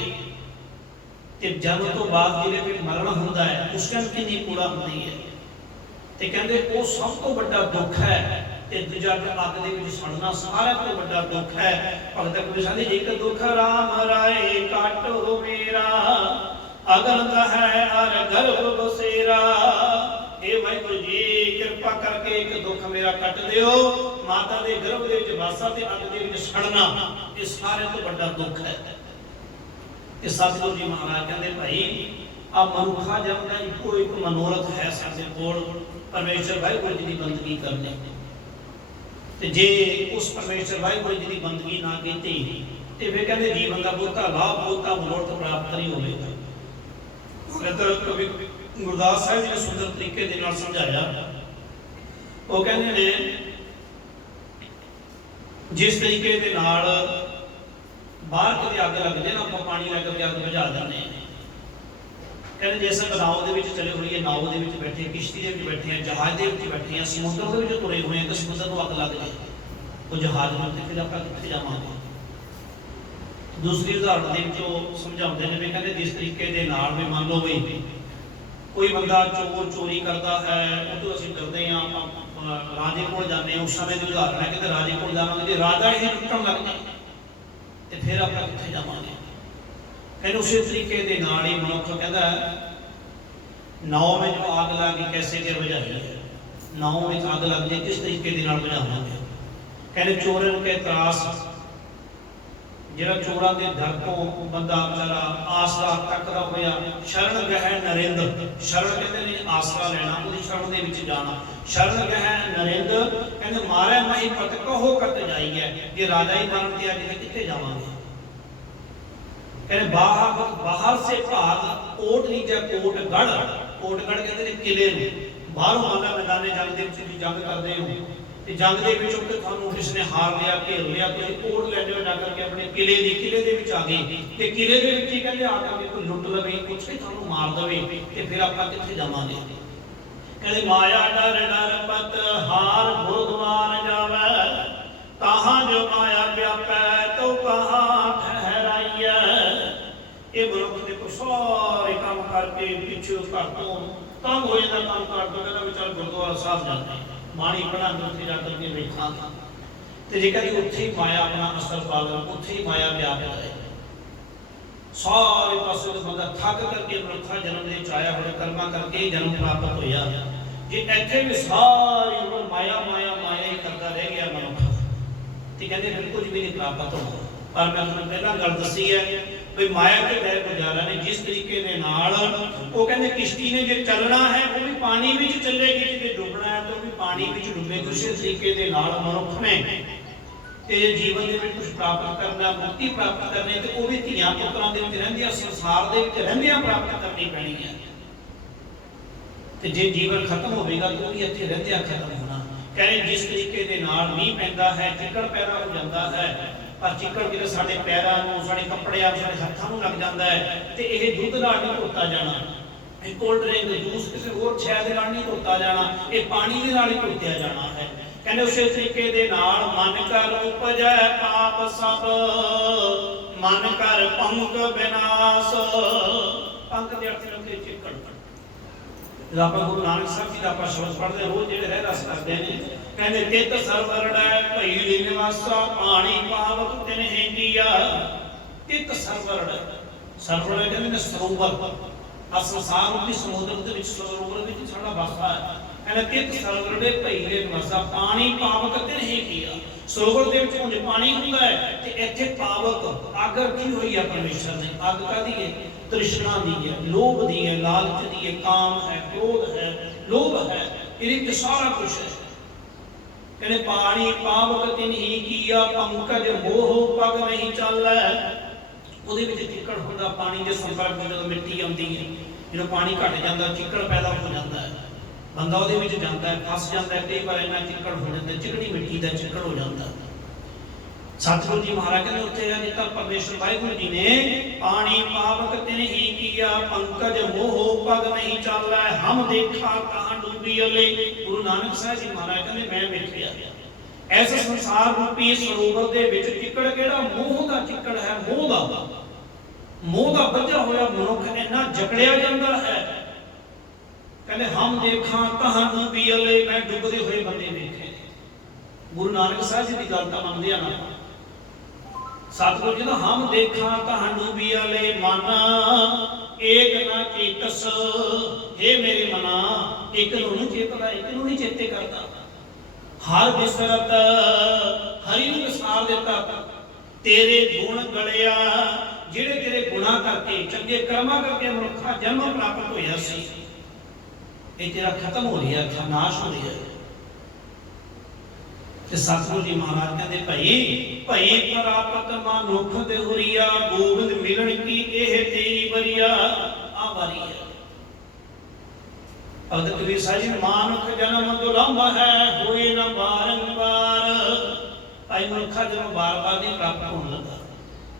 ਤੇ ਜਨਮ ਤੋਂ ਬਾਅਦ ਜਿਹਦੇ ਵਿੱਚ ਮਰਨ ਹੁੰਦਾ ਹੈ ਉਸ ਟਾਈਮ ਕਿੰਨੀ ਪੀੜਾ ਹੁੰਦੀ ਹੈ। ਤੇ ਕਹਿੰਦੇ ਉਹ ਸਭ ਤੋਂ ਵੱਡਾ ਦੁੱਖ ਹੈ। ਤੇ ਦੂਜਾ ਅੱਗ ਦੇ ਵਿੱਚ ਸੜਨਾ ਸਾਰਿਆਂ ਤੋਂ ਵੱਡਾ ਦੁੱਖ ਹੈ। ਭਗਤ ਕਬੀਰ ਸਾਹਿਬ ਦੇ ਇੱਕ ਦੁੱਖ ਰਾਮ ਰਾਏ ਕਾਟੋ ਮੇਰਾ, ਅਗਨ ਦਾ ਹੈ ਅਰ ਗਰਭ ਬਸੇਰਾ। ਇਹ ਵਾਹਿਗੁਰੂ ਜੀ ਕਿਰਪਾ ਕਰਕੇ ਇੱਕ ਦੁੱਖ ਮੇਰਾ ਕੱਟ ਦਿਓ, ਮਾਤਾ ਦੇ ਗਰਭ ਦੇ ਵਿੱਚ ਵਾਸਾ ਤੇ ਅੱਗ ਦੇ ਵਿੱਚ ਸੜਨਾ, ਇਹ ਸਾਰਿਆਂ ਤੋਂ ਵੱਡਾ ਦੁੱਖ ਹੈ। ਤੇ ਸਤਿਗੁਰੂ ਜੀ ਮਹਾਰਾਜ ਕਹਿੰਦੇ ਭਾਈ ਆ ਮਨੁੱਖਾ ਜਨਮ ਦਾ ਇੱਕੋ ਇੱਕ ਮਨੋਰਥ ਹੈ ਸਾਡੇ ਕੋਲ, ਪਰਮੇਸ਼ਰ ਵਾਹਿਗੁਰੂ ਜੀ ਦੀ ਬੰਦਗੀ ਕਰਨੀ। ਤੇ ਜੇ ਉਸ ਪਰਮੇਸ਼ਰ ਵਾਹਿਗੁਰੂ ਜੀ ਦੀ ਬੰਦਗੀ ਨਾ ਕੀਤੀ ਤੇ ਫਿਰ ਕਹਿੰਦੇ ਜੀਵਨ ਦਾ ਬਹੁਤਾ ਲਾਭ, ਬਹੁਤਾ ਮਨੋਰਥ ਪ੍ਰਾਪਤ ਨਹੀਂ ਹੋਵੇਗਾ। ਇੱਧਰ ਕਵੀ ਗੁਰਦਾਸ ਸਾਹਿਬ ਜੀ ਨੇ ਸੁੰਦਰ ਤਰੀਕੇ ਦੇ ਨਾਲ ਸਮਝਾਇਆ। ਉਹ ਕਹਿੰਦੇ ਨੇ ਜਿਸ ਤਰੀਕੇ ਦੇ ਨਾਲ ਬਾਹਰ ਕਿਤੇ ਅੱਗ ਲੱਗ ਜੇ ਨਾ, ਆਪਾਂ ਪਾਣੀ ਲੈ ਕੇ ਅੱਗ ਬੁਝਾ ਦਿੰਦੇ ਹਾਂ, ਕਹਿੰਦੇ ਜੇ ਅਸੀਂ ਨਾਉ ਦੇ ਵਿੱਚ ਚਲੇ ਹੋਈਏ, ਨਾਉ ਦੇ ਵਿੱਚ ਬੈਠੇ, ਕਿਸ਼ਤੀ ਦੇ ਵਿੱਚ ਬੈਠੇ ਆ, ਜਹਾਜ਼ ਦੇ ਵਿੱਚ ਬੈਠੇ ਆ, ਸਮੁੰਦਰ ਦੇ ਵਿੱਚ ਤੁਰੇ ਹੋਏ ਆ, ਤਾਂ ਸਮੁੰਦਰ ਨੂੰ ਅੱਗ ਲੱਗ ਜਾਏ ਉਹ ਜਹਾਜ਼ ਨੂੰ, ਤੇ ਫਿਰ ਆਪਾਂ ਕਿੱਥੇ ਜਾਵਾਂਗੇ। ਦੂਸਰੀ ਉਦਾਹਰਨ ਦੇ ਵਿੱਚ ਉਹ ਸਮਝਾਉਂਦੇ ਨੇ ਵੀ ਕਹਿੰਦੇ ਜਿਸ ਤਰੀਕੇ ਦੇ ਨਾਲ ਵੀ ਮੰਨ ਲਓ ਵੀ ਕੋਈ ਬੰਦਾ ਚੋਰ ਚੋਰੀ ਕਰਦਾ ਹੈ, ਉਹ ਤੋਂ ਅਸੀਂ ਡਰਦੇ ਹਾਂ, ਆਪਾਂ ਰਾਜੇ ਕੋਲ ਜਾਂਦੇ ਹਾਂ। ਉਸ ਸਮੇਂ ਦੀ ਉਦਾਹਰਨ ਹੈ, ਕਹਿੰਦੇ ਰਾਜੇ ਕੋਲ ਜਾਵਾਂਗੇ, ਜੇ ਰਾਜਾ ਹੀ ਲੁੱਟਣ ਲੱਗ ਜਾਏ ਤੇ ਫਿਰ ਆਪਾਂ ਕਿੱਥੇ ਜਾਵਾਂਗੇ। ਕਹਿੰਦੇ ਉਸੇ ਤਰੀਕੇ ਦੇ ਨਾਲ ਹੀ ਮਨੁੱਖ ਕਹਿੰਦਾ ਨਾव में जो आग लगी कैसे के बुझाई है, नाव में आग लग जाए किस तरीके के नाल बुझावांगे। कहते चोरन के त्रास, जिहड़ा चोरां दे डर तो बंदा बेचारा आसरा तकदा होया, शरण गह नरेंद्र, शरण कहते ने आसरा लेना, उहदी शरण दे विच जाना, शरण गह नरेंद्र कहते मारे मही पत कहो कत जाई है, जे राजा ही बनन ते अज कित्थे जावांगे। कहते बाहर से भाग कोट लीजिए, कोटगढ़, कोटगढ़ कहते हैं किले ਨੂੰ ਬਾਹਰੋਂ ਆਉਂਦਾ ਮੈਦਾਨੇ ਜੰਗ ਦੇ ਵਿੱਚ ਵੀ ਜੰਗ ਕਰਦੇ ਹੋ ਤੇ ਜੰਗ ਦੇ ਵਿੱਚ ਉੱਤੇ ਤੁਹਾਨੂੰ ਕਿਸ ਨੇ ਹਾਰ ਲਿਆ, ਘੇਰ ਲਿਆ, ਤੁਸੀਂ ਕੋਟ ਲੈਂਦੇ ਹੋ ਜਾ ਕਰਕੇ ਆਪਣੇ ਕਿਲੇ ਦੇ ਵਿੱਚ ਆ ਗਏ ਤੇ ਕਿਲੇ ਦੇ ਵਿੱਚ ਹੀ ਕਹਿੰਦੇ ਆ ਕੇ ਕੋਈ ਲੁੱਟ ਲਵੇ, ਕੁਛ ਵੀ ਤੁਹਾਨੂੰ ਮਾਰ ਦੇਵੇ ਤੇ ਫਿਰ ਆਪਾਂ ਕਿੱਥੇ ਜਾਵਾਂਗੇ। ਕਹਿੰਦੇ ਮਾਇਆ ਡਰ ਡਰ ਪਤ ਹਾਰ ਗੁਰਦੁਆਰ ਜਾਵੇ, ਤਾਹਾਂ ਜੋ ਮਾਇਆ ਵਿਆਪੈ ਤੋ ਕਹਾਂ ਠਹਿਰਾਈਐ। ਇਹ ਮਨੁੱਖ ਦੇ ਸਾਰੇ ਕੰਮ ਕਰਕੇ ਪਿੱਛੇ ਘਰ ਤੋਂ ਤੰਗ ਹੋ ਜਾਂਦਾ, ਕੰਮ ਕਰ ਤੋਂ ਕਹਿੰਦਾ ਵੀ ਚੱਲ ਗੁਰਦੁਆਰਾ ਸਾਹਿਬ ਜਾਂਦੇ, ਬਾਣੀ ਪੜਾਂਗੇ, ਉੱਥੇ ਜਾ ਕਰਕੇ ਵੇਖਾਂਗੇ। ਤੇ ਜੇ ਕਦੀ ਉੱਥੇ ਹੀ ਮਾਇਆ ਆਪਣਾ ਅਸਰ ਪਾ ਲਵੇ, ਉੱਥੇ ਹੀ ਮਾਇਆ ਵਿਆਪ ਜਾਏ, ਸਾਰੇ ਪਾਸੇ ਤੋਂ ਬੰਦਾ ਥੱਕ ਕਰਕੇ ਮਨੁੱਖਾ ਜਨਮ ਦੇ ਵਿੱਚ ਆਇਆ ਹੋਇਆ, ਕਰਮਾਂ ਕਰਕੇ ਜਨਮ ਪ੍ਰਾਪਤ ਹੋਇਆ। ਜੇ ਇੱਥੇ ਵੀ ਸਾਰੀ ਉਮਰ ਮਾਇਆ ਮਾਇਆ ਮਾਇਆ ਹੀ ਕਰਦਾ ਰਹਿ ਗਿਆ ਮਨੁੱਖ, ਤੇ ਕਹਿੰਦੇ ਫਿਰ ਕੁਝ ਵੀ ਨਹੀਂ ਪ੍ਰਾਪਤ ਹੋਣਾ। ਪਰ ਮੈਂ ਤੁਹਾਨੂੰ ਪਹਿਲਾਂ ਗੱਲ ਦੱਸੀ ਹੈ ਵੀ ਮਾਇਆ ਦੇ ਗੈਰ ਗੁਜ਼ਾਰਾ ਨੇ ਜਿਸ ਤਰੀਕੇ ਦੇ ਨਾਲ ਉਹ ਕਹਿੰਦੇ ਕਿਸ਼ਤੀ ਨੇ ਜੇ ਚੱਲਣਾ ਹੈ ਉਹ ਵੀ ਪਾਣੀ ਵਿੱਚ ਚੱਲੇਗੀ, ਜੇ ਡੁੱਬਣਾ ਹੈ ਤਾਂ ਉਹ ਵੀ ਪਾਣੀ ਵਿੱਚ ਡੁੱਬੇਗੀ। ਉਸੇ ਤਰੀਕੇ ਦੇ ਨਾਲ ਮਨੁੱਖ ਨੇ ਤੇ ਜੀਵਨ ਦੇ ਵਿੱਚ ਕੁਝ ਪ੍ਰਾਪਤ ਕਰਨਾ, ਮੁਕਤੀ ਪ੍ਰਾਪਤ ਕਰਨੀ, ਤੇ ਉਹ ਵੀ ਧੀਆਂ ਪੁੱਤਰਾਂ ਦੇ ਵਿੱਚ ਰਹਿੰਦੀਆਂ, ਸੰਸਾਰ ਦੇ ਵਿੱਚ ਰਹਿੰਦੀਆਂ ਪ੍ਰਾਪਤ ਕਰਨੀ ਪੈਣੀ ਹੈ। ਤੇ ਜੇ ਜੀਵਨ ਖਤਮ ਹੋਵੇਗਾ ਤਾਂ ਉਹ ਵੀ ਇੱਥੇ ਰਹਿੰਦਿਆਂ ਖਤਮ ਹੋਣਾ। ਕਹਿੰਦੇ ਜਿਸ ਤਰੀਕੇ ਦੇ ਨਾਲ ਮੀਂਹ ਪੈਂਦਾ ਹੈ, ਚਿੱਕੜ ਪੈਦਾ ਹੋ ਜਾਂਦਾ ਹੈ, ਪਰ ਚਿੱਕੜ ਜਿਹੜੇ ਸਾਡੇ ਪੈਰਾਂ ਨੂੰ, ਸਾਡੇ ਕੱਪੜਿਆਂ ਨੂੰ, ਸਾਡੇ ਹੱਥਾਂ ਨੂੰ ਲੱਗ ਜਾਂਦਾ ਹੈ, ਤੇ ਇਹ ਦੁੱਧ ਨਾਲ ਨਹੀਂ ਧੋਤਾ ਜਾਣਾ, ਇਹ ਕੋਲਡ ਡਰਿੰਕ ਜੂਸ ਕਿਸੇ ਹੋਰ ਸ਼ੈ ਦੇ ਨਾਲ ਨਹੀਂ ਧੋਤਾ ਜਾਣਾ, ਇਹ ਪਾਣੀ ਦੇ ਨਾਲ ਹੀ ਧੋਤਿਆ ਜਾਣਾ ਹੈ। ਕਹਿੰਦੇ ਉਸੇ ਤਰੀਕੇ ਦੇ ਨਾਲ ਮਨ ਕਰ ਉਪਜੈ ਪਾਪ ਸਭ, ਮਨ ਕਰ ਪੰਕ ਵਿਨਾਸ਼। ਪੰਕ ਦੇ ਅਰਥ ਹੁੰਦੇ ਚਿੱਕੜ। ਜਦੋਂ ਆਪਾਂ ਗੁਰੂ ਨਾਨਕ ਸਾਹਿਬ ਜੀ ਦਾ ਆਪਾਂ ਸ਼ਬਦ ਪੜ੍ਹਦੇ ਰੋਜ਼ ਜਿਹੜੇ ਰਹਿ ਰਸ ਕਰਦੇ ਨੇ, ਕਹਿੰਦੇ ਤਿਤ ਸਰਵਰੜੈ ਭਈ ਨਿਵਾਸਾ, ਪਾਣੀ ਪਾਵਕ ਤਿਨ ਹੈਂਡੀਆ। ਤਿਤ ਸਰਵਰੜੈ, ਸਰਵਰੜੈ ਕਹਿੰਦੇ ਨੇ ਸਰੋਵਰ, ਆ ਸੰਸਾਰ ਰੂਪੀ ਸਮੁੰਦਰ ਦੇ ਵਿੱਚ ਸਰੋਵਰ ਵਿੱਚ ਸਾਡਾ ਵਾਸਾ ਹੈ। ਕਹਿੰਦੇ ਤਿਤ ਸਰਵਰੜੈ ਭਈ ਨਿਵਾਸਾ, ਪਾਣੀ ਪਾਵਕ ਤਿਨ ਹੈਂਡੀਆ। ਸਰੋਵਰ ਦੇ ਵਿੱਚ ਉਂਝ ਪਾਣੀ ਹੁੰਦਾ ਹੈ ਤੇ ਇੱਥੇ ਪਾਵਕ ਅੱਗ ਰੱਖੀ ਹੋਈ ਹੈ ਪਰਮੇਸ਼ਰ ਨੇ। ਅੱਗ ਕਾਹਦੀ ਹੈ? ਤ੍ਰਿਸ਼ਨਾ ਦੀ ਹੈ, ਲੋਭ ਦੀ ਹੈ, ਲਾਲਚ ਦੀ ਹੈ, ਕਾਮ ਹੈ, ਕ੍ਰੋਧ ਹੈ, ਲੋਭ ਹੈ, ਇਹਦੇ ਵਿੱਚ ਸਾਰਾ ਕੁਝ ਹੈ। ਕਹਿੰਦੇ ਪਾਣੀ ਪਾਵਕ ਤਿਨ ਹੀ ਕੀਆ, ਪੰਕਜ ਮੋਹ ਪਗ ਨਹੀਂ ਚੱਲੈ। ਉਹਦੇ ਵਿੱਚ ਚਿੱਕੜ ਹੁੰਦਾ, ਪਾਣੀ ਦੇ ਸੰਪਰਕ ਵਿੱਚ ਜਦੋਂ ਮਿੱਟੀ ਆਉਂਦੀ ਹੈ, ਜਦੋਂ ਪਾਣੀ ਘਟ ਜਾਂਦਾ ਚਿੱਕੜ ਪੈਦਾ ਹੋ ਜਾਂਦਾ ਹੈ, ਬੰਦਾ ਉਹਦੇ ਵਿੱਚ ਜਾਂਦਾ ਹੈ, ਫਸ ਜਾਂਦਾ ਹੈ, ਕਈ ਵਾਰ ਇੰਨਾ ਚਿੱਕੜ ਹੋ ਜਾਂਦਾ, ਚਿਕਣੀ ਮਿੱਟੀ ਦਾ ਚਿੱਕੜ ਹੋ ਜਾਂਦਾ। ਸਤਿਗੁਰੂ ਜੀ ਮਹਾਰਾਜ ਕਹਿੰਦੇ ਉੱਥੇ ਹੈ ਜਿੱਦਾਂ ਪਰਮੇਸ਼ਰ ਵਾਹਿਗੁਰੂ ਜੀ ਨੇ ਪਾਣੀ ਪਾਵਕ ਤਿਨ ਹੀ ਕੀਆ, ਪੰਕਜ ਮੋਹ ਪਗ ਨਹੀਂ ਚੱਲੈ, ਹਮ ਦੇਖਾ ਕਹਾਂ ਡੂਬੀ ਅਲੇ। ਗੁਰੂ ਨਾਨਕ ਸਾਹਿਬ ਜੀ ਮਹਾਰਾਜ ਕਹਿੰਦੇ ਮੈਂ ਵੇਖਿਆ ਐਸੇ ਸੰਸਾਰ ਰੂਪੀ ਸਰੋਵਰ ਦੇ ਵਿੱਚ ਚਿੱਕੜ ਕਿਹੜਾ? ਮੋਹ ਦਾ ਚਿੱਕੜ ਹੈ, ਮੋਹ ਦਾ ਬੱਝਾ ਹੋਇਆ ਮਨੁੱਖ ਇੰਨਾ ਜਕੜਿਆ ਜਾਂਦਾ ਹੈ। ਕਹਿੰਦੇ ਹਮ ਦੇਖਾਂ ਕਹਾਂ ਡੂਬੀ ਅਲੇ, ਮੈਂ ਡੁੱਬਦੇ ਹੋਏ ਬੰਦੇ ਵੇਖੇ। ਗੁਰੂ ਨਾਨਕ ਸਾਹਿਬ ਜੀ ਦੀ ਗੱਲ ਤਾਂ ਮੰਨਦੇ ਆ ਨਾ। ਸਤਿਗੁਰੂ ਜੀ ਦਾ ਹਮ ਦੇਖਾਂ ਕਹਾਂ ਡੂਬੀ ਅਲੇ, ਮਨ ਏਕ ਨਾ ਚੇਤਸ। हे ਮੇਰੇ ਮਨਾ, ਇੱਕ ਨੂੰ ਨਹੀਂ ਚੇਤਦਾ, ਇੱਕ ਨੂੰ ਨਹੀਂ ਚੇਤੇ ਕਰਦਾ। ਹਰ ਬਿਸਰਤ, ਹਰੀ ਨੂੰ ਵਿਸਾਰ ਦਿੱਤਾ। ਤੇਰੇ ਗੁਣ ਗੜਿਆ, ਜਿਹੜੇ ਤੇਰੇ ਗੁਣਾ ਕਰਕੇ, ਚੰਗੇ ਕਰਮਾਂ ਕਰਕੇ ਮਨੁੱਖਾ ਜਨਮ ਪ੍ਰਾਪਤ ਹੋਇਆ ਸੀ, ਇਹ ਤੇਰਾ ਖਤਮ ਹੋ ਰਿਹਾ, ਨਾਸ਼ ਹੋ ਰਿਹਾ। ਤੇ ਸਤਿਗੁਰੂ ਜੀ ਮਹਾਰਾਜ ਕਹਿੰਦੇ ਭਈ ਪ੍ਰਾਪਤ ਮਨੁੱਖ ਦੇ ਹੁਰੀਆ, ਗੋਬਿੰਦ ਮਿਲਣ ਕੀ ਇਹ ਤੇਰੀ ਬਰੀਆ। ਆ ਵਾਰੀ ਹੈ ਭਗਤ ਕਬੀਰ ਸਾਹਿਬ ਜੀ, ਮਾਨੁਖ ਜਨਮ ਦੁਲੰਭ ਹੈ, ਹੋਏ ਨਾ ਬਾਰੰਬਾਰ। ਭਾਈ ਮਨੁੱਖਾ ਜਨਮ ਬਾਰ-ਬਾਰ ਨਹੀਂ ਪ੍ਰਾਪਤ ਹੋਣ ਲੱਗਾ।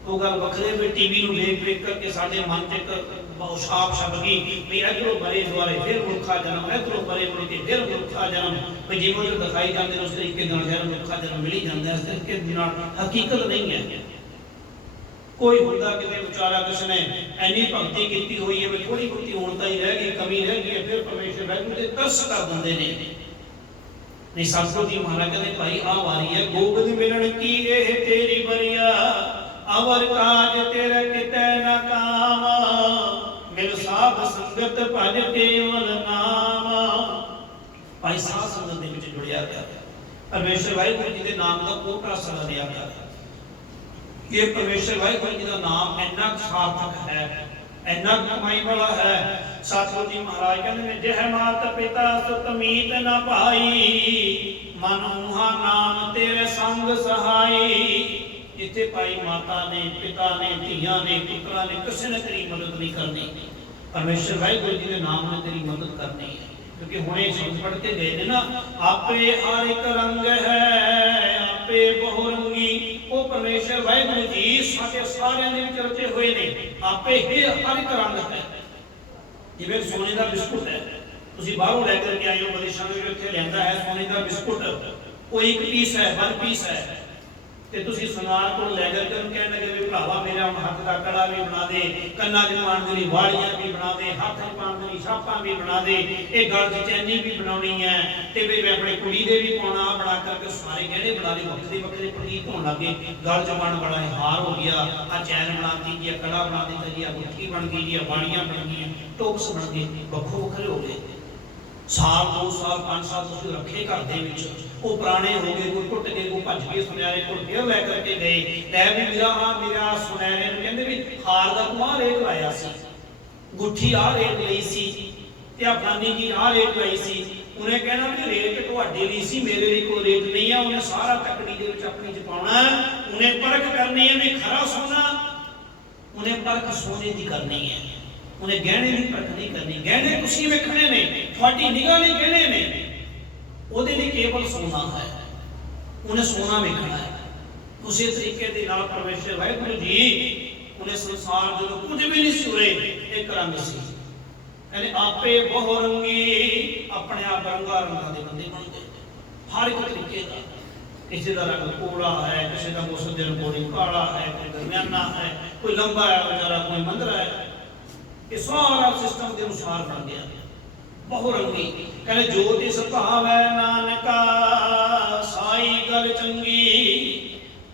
ਉਹ ਗੱਲ ਵੱਖਰੇ ਵੀ ਟੀਵੀ ਨੂੰ ਵੇਖ ਕਰਕੇ ਸਾਡੇ ਮਨ 'ਚ छाप छप गई भी इधरों मरे दुआरे फिर मुल्खा जन्म, इधरों मरे मुड़ के फिर मुल्खा जन्म, भी जिवें जो दिखाई जाते हैं उस तरीके फिर मुल्खा जन्म मिल ही जाता है। इस तरीके हकीकत नहीं है। कोई बंदा किसी बेचारा किसी ने इन्नी भगती की हुई है भी थोड़ी बहुती होता ही रह गई, कमी रह गई है, फिर परमेश्वर वैगुरू ते तरस कर देंदे ने। नहीं सतगुरु जी महाराज कहते भाई आ वारी है गोबिंद मिलन की एह तेरी बरिया, अवर काज तेरा कितै न काम, मिल साध संगत भज केवल नाम। भाई साध संगत दे विच जुड़िया कर, परमेश्वर वाहिगुरू जी दे नाम दा कोटा सदा दिया कर। ये परमेश्वर वाहिगुरू जी दा नाम इन्ना सार्थक है, इन्ना कमाई वाला है। सतगुरु जी महाराज कहते ने जह मात पिता सुत मीत न पाई, मन मुहा नाम तेरे संग सहाई। जिथे भाई माता ने, पिता ने, धियां ने, पुत्रा ने, किसी ने तेरी मदद नहीं करनी, परमेश्वर वाहिगुरू जी के नाम ने तेरी मदद करनी है। क्योंकि हुणे शब्द पढ़ के गए ना, आपे हर एक रंग है आपे बहुरंगी। वो परमेश्वर वाहिगुरू जी साडे सारियां दे विच रचे हुए ने, आपे ही हर एक रंग है। जिवें सोने का बिस्कुट है, तुसीं बाहरों लैकर के आए हो, विदेशां दे विच इत्थे लिआंदा है सोने का बिस्कुट, वो एक पीस है, वन पीस है। ते तुसीं सुनार को लैकर के उन्हें कहने लगे भी भरावा मेरा हथ का कड़ा भी बना दे, कन्ना च पाउण दे लई वालियां भी बना दे, हाथ च पाउण दे लई छापां भी बना दे, ये गल च चैनी भी बनाउणी है, ते वे मैं अपनी कुड़ी दे भी पाउणा, बना करके सारे गहने बना लए, वक्रे वक्रे प्रतीक होण लगे। गल च बन बड़ा हार हो गया, आ चैन बना दी जी, कड़ा बना दिता जी, मुट्ठी बन गई जी, वालियां बन गई, टोपस बन गए, वक्रो वक्रे हो गए। साल 2 साल 5 साल तुसीं रखे घर दे विच, वो पुराने हो गए, कोई टुट गए, कोई भज गए, सुनहरे कोल फिर लै करके गए। लै भी मेरा सुनहरे नूं कहंदे भी हार दा तूं आ रेट लाया सी, गुठी आ रेट लई सी, ते आ फलानी जी आ रेट लाई सी। उन्हें कहना भी रेट तुहाडे लई सी, मेरे लिए कोई रेट नहीं है। उन्हें सारा तकड़ी दे विच अपनी च पाउणा, उन्हें परख करनी है भी खरा सोना, उन्हें परख सोने दी करनी है। उन्हें गहने की परख नहीं करनी, गहने तुसीं वेखणे ने, तुहाडी निगाह नहीं गहने ने, ਉਹਦੇ ਲਈ ਕੇਵਲ ਸੋਨਾ ਹੈ, ਉਹਨੇ ਸੋਨਾ ਵੇਖਣਾ ਹੈ। ਉਸੇ ਤਰੀਕੇ ਦੇ ਨਾਲ ਪਰਮੇਸ਼ਰ ਵਾਹਿਗੁਰੂ ਜੀ ਉਹਨੇ ਸੰਸਾਰ ਜਦੋਂ ਕੁਝ ਵੀ ਨਹੀਂ ਸੀ ਹੋਏ, ਇੱਕ ਰੰਗ ਸੀ, ਕਹਿੰਦੇ ਆਪੇ ਬਹੁ ਰੰਗੀ, ਆਪਣੇ ਆਪ ਰੰਗਾ ਰੰਗਾਂ ਦੇ ਬੰਦੇ ਬਣ ਗਏ, ਹਰ ਇੱਕ ਤਰੀਕੇ ਦਾ। ਕਿਸੇ ਦਾ ਰੰਗ ਕੋਲਾ ਹੈ, ਕਿਸੇ ਦਾ ਮੌਸਮ ਦੇ ਰੰਗੋਲੀ ਕਾਲਾ ਹੈ, ਕੋਈ ਦਰਮਿਆਨਾ ਹੈ, ਕੋਈ ਲੰਬਾ ਹੈ ਵਿਚਾਰਾ, ਕੋਈ ਮੰਦਰਾ ਹੈ। ਇਹ ਸਾਰਾ ਸਿਸਟਮ ਦੇ ਅਨੁਸਾਰ ਬਣ ਗਿਆ बहुरंगी। कहने जो तिस भावै नानका साई गल चंगी।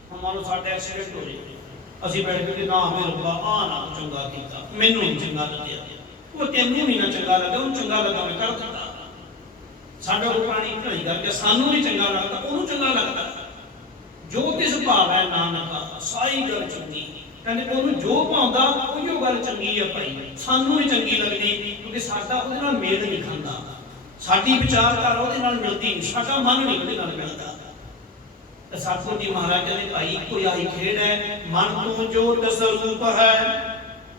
हम मान लो साडे एक्सीडेंट हो जाए, असीं बैठ के ना हमें रब्बा आ ना चंगा कीता, मैनूं नहीं चंगा लग्या, वो तैनूं नहीं ना चंगा लग्या, उहनूं चंगा लगा मैं कर दित्ता। साडा कोई प्राणी भलाई करके सानूं नहीं चंगा लगदा, उहनूं चंगा लगदा। जो तिस भावै नानका साई गल चंगी, कहने ਉਹਨੂੰ ਜੋ ਭਾਉਂਦਾ ਉਹੀਓ ਗੱਲ ਚੰਗੀ ਹੈ ਭਾਈ, ਸਾਨੂੰ ਨਹੀਂ ਚੰਗੀ ਲੱਗਦੀ ਕਿਉਂਕਿ ਸਾਡਾ ਉਹਦੇ ਨਾਲ ਮੇਲ ਨਹੀਂ ਖਾਂਦਾ, ਸਾਡੀ ਵਿਚਾਰਧਾਰਾ ਉਹਦੇ ਨਾਲ ਮਿਲਦੀ ਨਹੀਂ, ਸਾਡਾ ਮਨ ਨਹੀਂ ਉਹਦੇ ਨਾਲ ਮਿਲਦਾ। ਤਾਂ ਸਤਿਗੁਰੂ ਜੀ ਮਹਾਰਾਜ ਕਹਿੰਦੇ ਭਾਈ ਕੋਈ ਆਹੀ ਖੇਡ ਹੈ, ਮਨ ਤੂੰ ਜੋਤ ਸਰੂਪ ਹੈ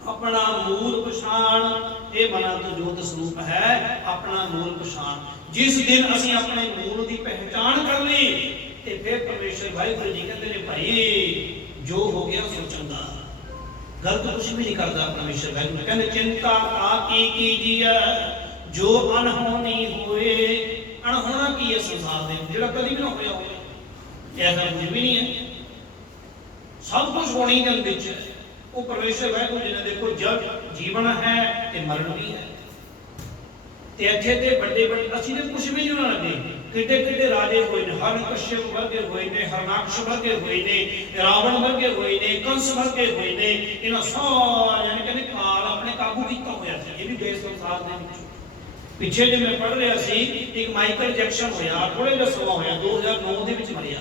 ਆਪਣਾ ਮੂਲ ਪਛਾਣ। ਇਹ ਮਨ ਤੂੰ ਜੋਤ ਸਰੂਪ ਹੈ ਆਪਣਾ ਮੂਲ ਪਛਾਣ। ਜਿਸ ਦਿਨ ਅਸੀਂ ਆਪਣੇ ਮੂਲ ਦੀ ਪਹਿਚਾਣ ਕਰ ਲਈ ਤੇ ਫਿਰ ਪਰਮੇਸ਼ਰ ਵਾਹਿਗੁਰੂ ਜੀ ਕਹਿੰਦੇ ਨੇ ਭਾਈ जो हो गया सो चंगा, गलत कुछ भी नहीं करता परमेश्वर वाहिगुरू। कहते चिंता आकी कीजिए जो अनहोनी होए। अनहोना की है संसार में जो कभी भी ना होया हो, ऐसा कुछ भी नहीं है, सब कुछ होने के अंदर है। वो परमेश्वर वाहिगुरू जी ने देखो जब जीवन है ते मरण भी है, ते इत्थे ते बड़े बड़े असीं ते कुछ भी नहीं होना लगे। किड्डे किड्डे राजे हुए ने, हिरण्यकश्यप वर्गे हुए ने, हिरणाक्ष वर्गे हुए ने, रावण वर्गे हुए ने, कंस वर्गे हुए ने, इन्हां सारियां ने कहते काल अपने काबू कीता होया सी। ये भी गए संसार दे विच। पिछे जे मैं पढ़ रहा सी एक माइकल जैक्सन होया, थोड़े जिहा समा होया 2009 दे विच मरिया।